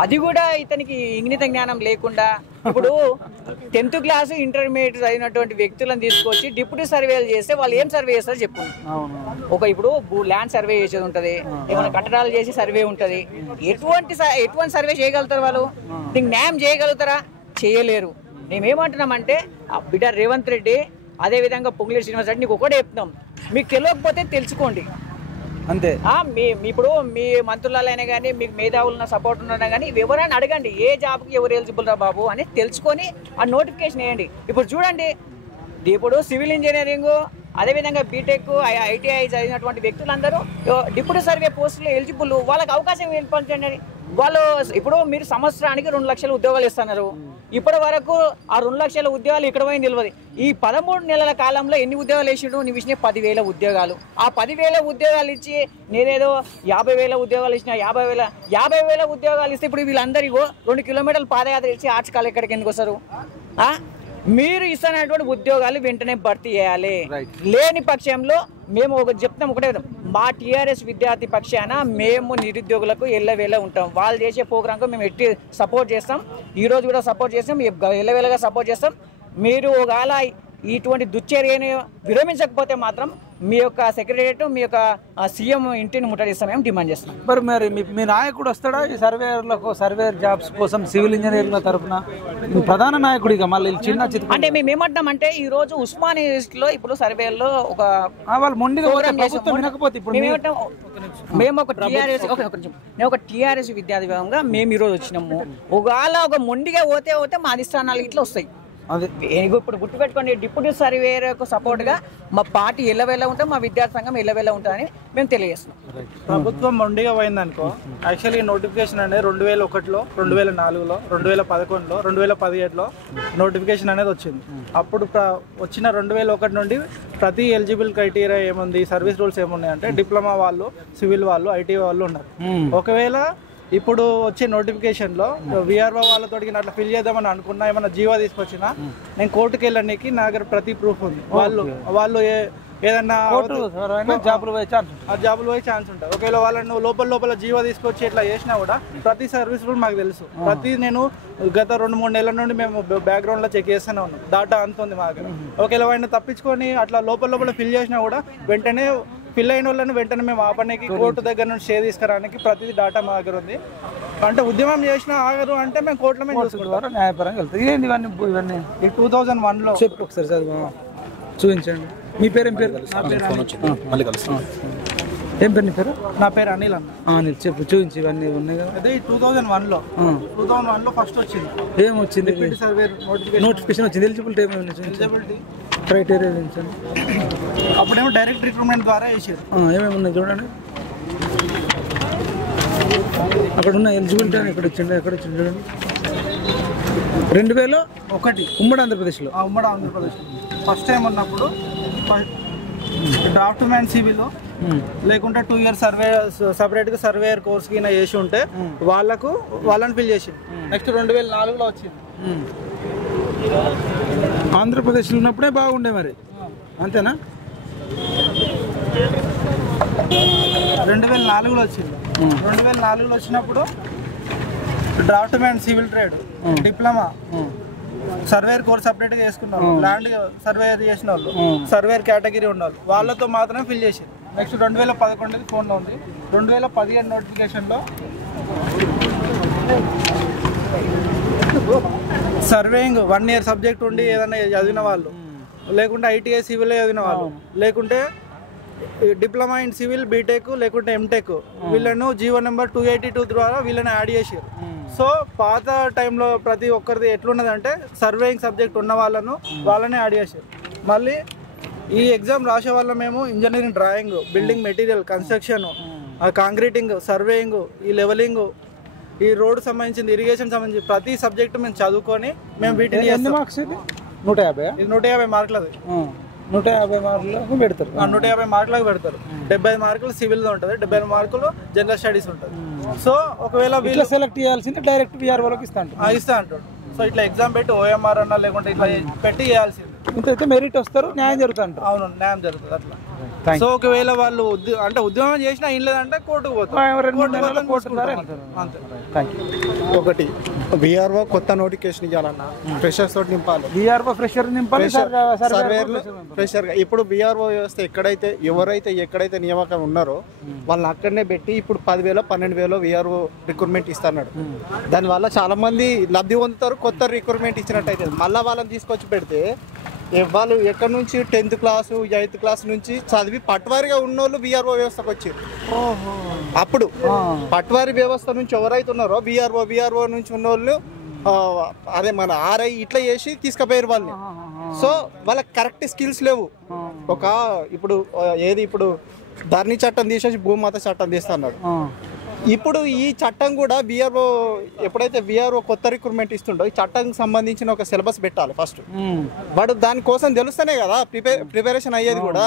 అది కూడా ఇతనికి ఇంగిత జ్ఞానం లేకుండా ఇప్పుడు 10th క్లాస్ ఇంటర్మీడియట్ అయినటువంటి వ్యక్తులను తీసుకొచ్చి డిప్యూటీ సర్వేలు చేస్తే వాళ్ళు ఏం సర్వే చేస్తారో చెప్పు. ఇప్పుడు ల్యాండ్ సర్వే చేసేది ఉంటుంది, ఏమైనా కట్టడాలు చేసి సర్వే ఉంటుంది. ఎటువంటి సర్వే చేయగలుగుతారు వాళ్ళు? దీనికి న్యాయం చేయగలుగుతారా? చేయలేరు. మేమేమంటున్నామంటే బిడ్డ రేవంత్ రెడ్డి అదేవిధంగా పొంగులేటి శ్రీనివాస్ రెడ్డి నీకు ఒకటే చెప్తున్నాం, మీకు తెలియకపోతే తెలుసుకోండి అంతే. ఇప్పుడు మీ మంత్రులైనా కానీ మీకు మేధావులున్న సపోర్ట్ ఉన్నా కానీ ఎవరైనా అడగండి ఏ జాబ్కి ఎవరు ఎలిజిబుల్ రా బాబు అని తెలుసుకొని ఆ నోటిఫికేషన్ వేయండి. ఇప్పుడు చూడండి, ఇప్పుడు సివిల్ ఇంజనీరింగ్ అదేవిధంగా బీటెక్ ఐటీఐ చదివినటువంటి వ్యక్తులందరూ డిప్యూటీ సర్వే పోస్టులు ఎలిజిబుల్, వాళ్ళకి అవకాశం ఏర్పరచండి. వాళ్ళు ఇప్పుడు మీరు సంవత్సరానికి 2 లక్షల ఉద్యోగాలు ఇస్తున్నారు. ఇప్పటి వరకు ఆ 2 లక్షల ఉద్యోగాలు ఇక్కడ పోయి నిలవదు. ఈ 13 నెలల కాలంలో ఎన్ని ఉద్యోగాలు వేసిండు? నీ విషయం 10,000 ఉద్యోగాలు. ఆ 10,000 ఉద్యోగాలు ఇచ్చి నేనేదో 50,000 ఉద్యోగాలు ఇచ్చిన 50,000 ఉద్యోగాలు ఇస్తే ఇప్పుడు వీళ్ళందరికీ 2 కిలోమీటర్లు పాదయాత్ర ఇచ్చి ఆర్ట్స్కాలు ఎక్కడికి ఎందుకు వస్తారు? మీరు ఇస్తున్నటువంటి ఉద్యోగాలు వెంటనే భర్తీ చేయాలి. లేని పక్షంలో మేము చెప్తాం ఒకటే, మా టీఆర్ఎస్ విద్యార్థి పక్షాన మేము నిరుద్యోగులకు ఎల్లవేళ ఉంటాం. వాళ్ళు చేసే ప్రోగ్రాంకు మేము ఎట్టి సపోర్ట్ చేస్తాం. ఈరోజు కూడా సపోర్ట్ చేస్తాం, ఎల్లవేళగా సపోర్ట్ చేస్తాం. మీరు ఒకవేళ ఇటువంటి దుశ్చర్యని విరమించకపోతే మాత్రం మీ యొక్క సెక్రటరియట్ మీ యొక్క సీఎం ఇంటిని ముట్టడిస్తామేమో డిమాండ్ చేస్తున్నాం. మరి మీ నాయకుడు వస్తాడా ఈ సర్వేయర్ జాబ్స్ కోసం సివిల్ ఇంజనీర్ల తరఫున? ప్రధాన నాయకుడిగా మళ్ళీ చిన్న అంటే మేము ఏమంటామంటే ఈ రోజు ఉస్మాన్ యూనివర్సిటీలో ఇప్పుడు సర్వేలో ఒక మేము ఒక టీఆర్ఎస్ విద్యార్థి విభాగంగా మేము ఈరోజు వచ్చినాము. ఒకవేళ ఒక మొండిగా పోతే మా అధిష్టానాలు ఇట్లా వస్తాయి. ఇప్పుడు గుర్తుపెట్టుకోండి, డిప్యూటీ సర్వేయర్ సపోర్ట్ గా మా పార్టీ ఎల్లవేళ ఉంటాం, మా విద్యార్థి సంఘం ఎల్లవేళ ఉంటుందని మేము తెలియజేస్తున్నాం. ప్రభుత్వం మొండిగా పోయిందనుకో, యాక్చువల్లీ నోటిఫికేషన్ అనేది 2001లో 2004లో 2011లో 2017లో నోటిఫికేషన్ అనేది వచ్చింది. అప్పుడు వచ్చిన 2001 నుండి ప్రతి ఎలిజిబుల్ క్రైటీరియా ఏముంది, సర్వీస్ రూల్స్ ఏమున్నాయి అంటే డిప్లొమా వాళ్ళు, సివిల్ వాళ్ళు, ఐటీ వాళ్ళు ఉన్నారు. ఒకవేళ ఇప్పుడు వచ్చే నోటిఫికేషన్లో విఆర్ఓ వాళ్ళతో అట్లా ఫిల్ చేద్దామని అనుకున్నా, ఏమన్నా జీవో తీసుకొచ్చినా నేను కోర్టుకు వెళ్ళడానికి నా దగ్గర ప్రతి ప్రూఫ్ ఉంది. వాళ్ళు ఏదన్నా జాబులు పోయే ఛాన్స్ ఉంటుంది. ఒకవేళ వాళ్ళని లోపల జీవో తీసుకొచ్చి ఇట్లా చేసినా కూడా ప్రతి సర్వీస్ రూల్ మాకు తెలుసు. ప్రతి నేను గత 2-3 నెలల నుండి మేము బ్యాక్గ్రౌండ్ లో చెక్ చేస్తూనే ఉన్నాం. డాటా అంత ఉంది మా దగ్గర. ఒకవేళ వాడిని తప్పించుకొని అట్లా లోపల ఫిల్ చేసినా కూడా వెంటనే ఫిల్ అయిన వాళ్ళని వెంటనే మేము ఆపడానికి, కోర్టు దగ్గర నుంచి షేర్ తీసుకురావడానికి ప్రతిదీ డాటా మా దగ్గర ఉంది. అంటే ఉద్యమం చేసినా ఆగరు అంటే మేము కోర్టులో మేము చూసుకుంటాం, న్యాయపరంగా వెళ్తాం. ఇవన్నీ 2001లో చెప్పు ఒకసారి చూపించండి. మీ పేరు ఏం పేరు? ఏం పేరు నీ పేరు? నా పేరు అనిల్ అన్న. అనిల్ చెప్పు, చూపించి ఇవన్నీ ఉన్నాయి కదా. అదే 2001లో ఫస్ట్ వచ్చింది. ఏం వచ్చింది? నోటిఫికేషన్ వచ్చింది. ఎలిజిబిలిటీ ఎలిజిబిలిటీ క్రైటీరియా అప్పుడేమో డైరెక్ట్ రిక్రూట్మెంట్ ద్వారా వేసారు. ఏమేమి ఉన్నాయి చూడండి. అక్కడ ఉన్న ఎలిజిబిలిటీ అని ఎక్కడ ఇచ్చిండు చూడండి. 2001 ఉమ్మడి ఆంధ్రప్రదేశ్లో. ఉమ్మడి ఆంధ్రప్రదేశ్లో ఫస్ట్ టైం ఉన్నప్పుడు డ్రాఫ్ట్ మ్యాన్ సివిల్ లేకుంటే 2 years సపరేట్గా సర్వేయర్ కోర్స్కి చేసి ఉంటే వాళ్ళని ఫిల్ చేసి నెక్స్ట్ 2004లో వచ్చింది. ఆంధ్రప్రదేశ్లో ఉన్నప్పుడే బాగుండే మరి, అంతేనా? 2004లో వచ్చింది. 2004లో వచ్చినప్పుడు draft man civil trade diploma surveyor course సపరేట్గా చేసుకున్నారు. ల్యాండ్ సర్వేయర్ చేసిన వాళ్ళు, సర్వేయర్ కేటగిరీ ఉన్న వాళ్ళతో మాత్రమే ఫిల్ చేసింది. నెక్స్ట్ 2011 ఫోన్లో ఉంది. 2017 నోటిఫికేషన్లో సర్వేయింగ్ 1 year సబ్జెక్ట్ ఉండి ఏదైనా చదివిన వాళ్ళు, లేకుంటే ఐటీఐ సివిల్ చదివిన వాళ్ళు, లేకుంటే డిప్లొమా ఇన్ సివిల్ బీటెక్ లేకుంటే ఎంటెక్, వీళ్ళను జీవో నెంబర్ 282 ద్వారా వీళ్ళని యాడ్ చేసారు. సో పాత టైంలో ప్రతి ఒక్కరిది ఎట్లున్నదంటే సర్వేయింగ్ సబ్జెక్ట్ ఉన్న వాళ్ళని యాడ్ చేసారు. మళ్ళీ ఈ ఎగ్జామ్ రాసే వాళ్ళ మేము engineering drawing, building material, construction, concreting, surveying, ఈ లెవెలింగ్, ఈ రోడ్ సంబంధించింది, ఇరిగేషన్ సంబంధించి ప్రతి సబ్జెక్టు మేము చదువుకొని మేము వీటిని 150 ఇది 150 మార్కులది. 150 మార్కులకు పెడతారు. 150 మార్కులకు పెడతారు. 75 మార్కులు సివిల్ది ఉంటుంది, 75 మార్కులు జనరల్ స్టడీస్ ఉంటుంది. సో ఒకవేళ వీళ్ళు సెలెక్ట్ చేయాల్సింది డైరెక్ట్ విఆర్ఓలకు ఇస్తా అంటాడు. సో ఇట్లా ఎగ్జామ్ పెట్టి ఓఎంఆర్ అన్నా లేకుంటే ఇట్లా పెట్టి చేయాల్సింది. ఇంతైతే మెరిట్ వస్తారు, న్యాయం జరుగుతుంది. అవును, న్యాయం జరుగుతుంది అట్లా. సో ఒకవేళ వాళ్ళు ఉద్యోగం చేసినా ఏం లేదంటే కోర్టుకు పోతారు. ఒకటి విఆర్ఓ కొత్త నోటిఫికేషన్ ఇవ్వాలన్నా, ఫ్రెషర్స్ తోటి నింపాలి. విఆర్ఓ ఫ్రెషర్ నింపాలి, సర్వేర్లు ఫ్రెషర్ గా. ఇప్పుడు విఆర్ఓ వ్యవస్థ ఎవరైతే ఎక్కడైతే నియామకం ఉన్నారో వాళ్ళని అక్కడనే పెట్టి ఇప్పుడు 10,000 12,000 విఆర్ఓ రిక్రూట్మెంట్ ఇస్తున్నారు. దానివల్ల చాలా మంది లబ్ధి పొందుతారు. కొత్త రిక్రూట్మెంట్ ఇచ్చినట్టయితే మళ్ళీ వాళ్ళని తీసుకొచ్చి పెడితే వాళ్ళు ఎక్కడి నుంచి 10th క్లాసు 8th క్లాస్ నుంచి చదివి పట్వారిగా ఉన్నోళ్ళు విఆర్ఓ వ్యవస్థకు వచ్చారు. అప్పుడు పట్వారి వ్యవస్థ నుంచి ఎవరైతే ఉన్నారో విఆర్ఓ నుంచి ఉన్నోళ్ళు అదే మన ఆర్ఐ ఇట్లా చేసి తీసుకుపోయారు వాళ్ళని. సో వాళ్ళకి కరెక్ట్ స్కిల్స్ లేవు. ఇప్పుడు ధరణి చట్టం తీసేసి భూమాత చట్టం తీస్తున్నాడు. ఇప్పుడు ఈ చట్టం కూడా ఎప్పుడైతే విఆర్ఓ కొత్త రిక్రూట్మెంట్ ఇస్తుండో ఈ చట్టానికి సంబంధించిన ఒక సిలబస్ పెట్టాలి ఫస్ట్. వాడు దానికోసం తెలుస్తేనే కదా ప్రిపరేషన్ అయ్యేది కూడా.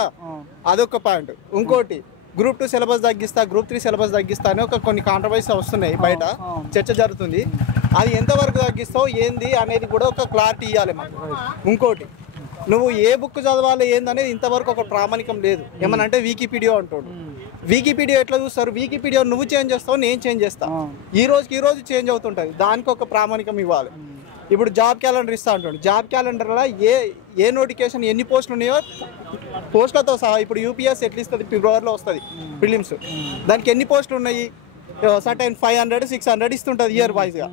అదొక పాయింట్. ఇంకోటి Group 2 సిలబస్ తగ్గిస్తా, Group 3 సిలబస్ తగ్గిస్తా అని కొన్ని కాంట్రవర్సీ వస్తున్నాయి, బయట చర్చ జరుగుతుంది. అది ఎంతవరకు తగ్గిస్తావు ఏంది అనేది కూడా ఒక క్లారిటీ ఇవ్వాలి మాకు. ఇంకోటి నువ్వు ఏ బుక్ చదవాలి ఏందనేది ఇంతవరకు ఒక ప్రామాణికం లేదు. ఏమనంటే వికీపీడియా అంటాడు. వికీపీడియా ఎట్లా చూస్తారు? వికీపీడియా నువ్వు చేంజ్ చేస్తావు, నేను చేంజ్ చేస్తా. ఈ రోజు చేంజ్ అవుతుంటుంది. దానికి ఒక ప్రామాణికం ఇవ్వాలి. ఇప్పుడు జాబ్ క్యాలెండర్ ఇస్తా అంటాడు. జాబ్ క్యాలెండర్లో ఏ నోటిఫికేషన్ ఎన్ని పోస్టులు ఉన్నాయో పోస్టులతో సహా ఇప్పుడు యూపీఎస్ ఎట్లా ఇస్తుంది, ఫిబ్రవరిలో వస్తుంది ప్రిలిమ్స్. దానికి ఎన్ని పోస్టులు ఉన్నాయి, సర్టైన్ 500 600 ఇస్తుంటుంది ఇయర్ వైజ్గా.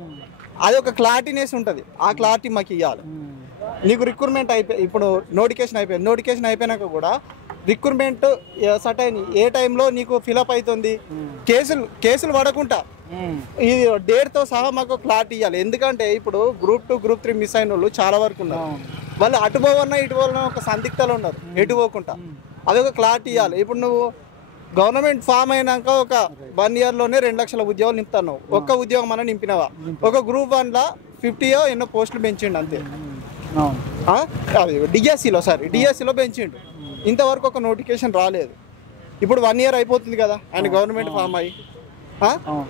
అది ఒక క్లారిటీనెస్ ఉంటుంది. ఆ క్లారిటీ మాకు ఇవ్వాలి. నీకు రిక్రూట్మెంట్ ఇప్పుడు నోటిఫికేషన్ అయిపోయినాక కూడా రిక్రూట్మెంట్ సర్టైన్ ఏ టైంలో నీకు ఫిలప్ అవుతుంది, కేసులు పడకుండా ఇది డేట్తో సహా మాకు క్లారిటీ ఇవ్వాలి. ఎందుకంటే ఇప్పుడు Group 2 Group 3 మిస్ అయిన వాళ్ళు చాలా వరకు ఉన్నారు. వాళ్ళు అటు పోవన్నా ఇటు పోవన్నా ఒక సందిగ్ధలు ఉన్నారు, ఎటు పోకుండా. అదొక క్లారిటీ ఇవ్వాలి. ఇప్పుడు నువ్వు గవర్నమెంట్ ఫామ్ అయినాక ఒక 1 yearలోనే 2 లక్షల ఉద్యోగాలు నింపుతావు. ఒక్క ఉద్యోగం అన్న నింపినవా? ఒక Group 1లో 50 ఎన్నో పోస్టులు పెంచిండు అంతే. అది డిఎస్సిలో పెంచిండు. ఇంతవరకు ఒక నోటిఫికేషన్ రాలేదు. ఇప్పుడు 1 year అయిపోతుంది కదా ఆయన గవర్నమెంట్ ఫామ్ అయ్యి.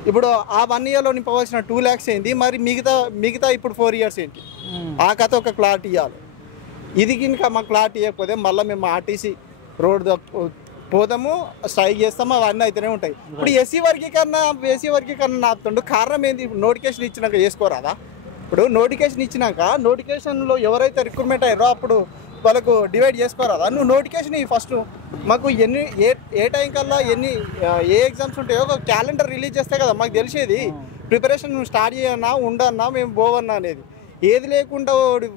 ఇప్పుడు ఆ 1 yearలో నింపవలసిన 2 lakhs ఏంటి, మరి మిగతా ఇప్పుడు 4 years ఏంటి? ఆ కథ ఒక క్లారిటీ ఇవ్వాలి. ఇది కనుక మాకు క్లారిటీ ఇవ్వకపోతే మళ్ళీ మేము ఆర్టీసీ రోడ్ పోతాము, స్ట్రైక్ చేస్తాము, అవన్నీ అయితేనే ఉంటాయి. ఇప్పుడు ఎస్సీ వర్గీకరణ ఆపుతుండు. కారణం ఏంటి? ఇప్పుడు నోటిఫికేషన్ ఇచ్చినాక చేసుకోరాదా? ఇప్పుడు నోటిఫికేషన్ ఇచ్చినాక నోటిఫికేషన్లో ఎవరైతే రిక్రూట్మెంట్ అయ్యారో అప్పుడు వాళ్ళకు డివైడ్ చేసుకోరాదా? నువ్వు నోటిఫికేషన్ ఫస్ట్ మాకు ఏ టైం కల్లా ఏ ఎగ్జామ్స్ ఉంటాయో ఒక క్యాలెండర్ రిలీజ్ చేస్తే కదా మాకు తెలిసేది. ప్రిపరేషన్ నువ్వు స్టార్ట్ చేయన్నా ఉండన్నా మేము పోవన్నా అనేది ఏది లేకుండా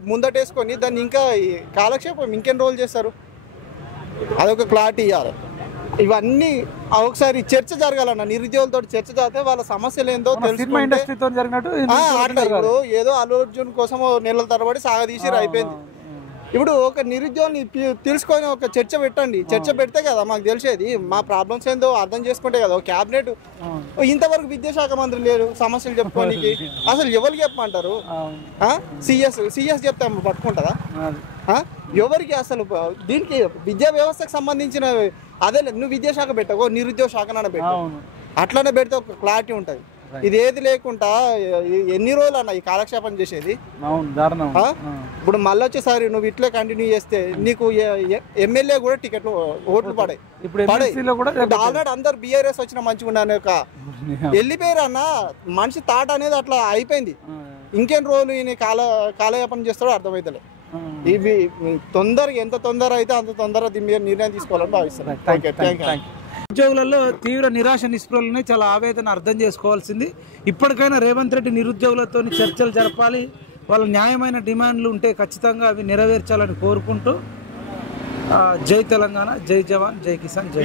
ముందటేసుకొని దాన్ని ఇంకా కాలక్షేపం ఇంకెన్ని రోజులు చేస్తారు? అదొక క్లారిటీ ఇవ్వాలి. ఇవన్నీ ఒకసారి చర్చ జరగాలన్న, నిరుద్యోగులతో చర్చ జరిగితే వాళ్ళ సమస్యలు ఏందో తెలుసుకుంటే. ఇప్పుడు ఏదో అల్లు అర్జున్ కోసం నెలల తరబడి సాగదీసి అయిపోయింది. ఇప్పుడు ఒక నిరుద్యోగిని తెలుసుకొని ఒక చర్చ పెట్టండి. చర్చ పెడితే కదా మాకు తెలిసేది. మా ప్రాబ్లమ్స్ ఏందో అర్థం చేసుకుంటే కదా. క్యాబినెట్ ఇంతవరకు విద్యాశాఖ మంత్రి లేరు సమస్యలు చెప్పుకోనికి. అసలు ఎవరికి చెప్పమంటారు? సిఎస్ చెప్తే పట్టుకుంటుందా? ఎవరికి అసలు దీనికి విద్యా వ్యవస్థకు సంబంధించిన అదే నువ్వు విద్యాశాఖ పెట్టకో, నిరుద్యోగ శాఖన పెట్టు. అట్లనే పెడితే ఒక క్లారిటీ ఉంటుంది. ఇది ఏది లేకుండా ఎన్ని రోజులు అన్న ఈ కాలక్షేపం చేసేది? ఇప్పుడు మళ్ళీ వచ్చేసారి నువ్వు ఇట్లా కంటిన్యూ చేస్తే నీకు ఎమ్మెల్యే కూడా టికెట్లు ఓట్లు పడాయి. ఆల్రెడీ అందరు బీఆర్ఎస్ వచ్చిన మంచిగా ఉన్నాను ఒక వెళ్ళిపోయారు అన్న. మనిషి తాట అనేది అట్లా అయిపోయింది. ఇంకెన్ని రోజులు ఈయన కాలయాపన చేస్తాడో అర్థమవుతలే. ఇవి ఎంత తొందర అయితే అంత తొందర దీని మీద నిర్ణయం తీసుకోవాలని భావిస్తున్నాను. నిరుద్యోగులలో తీవ్ర నిరాశ నిస్పృహలని చాలా ఆవేదన అర్థం చేసుకోవాల్సింది. ఇప్పటికైనా రేవంత్ రెడ్డి నిరుద్యోగులతో చర్చలు జరపాలి. వాళ్ళ న్యాయమైన డిమాండ్లు ఉంటే ఖచ్చితంగా అవి నెరవేర్చాలని కోరుకుంటూ జై తెలంగాణ, జై జవాన్, జై కిసాన్, జై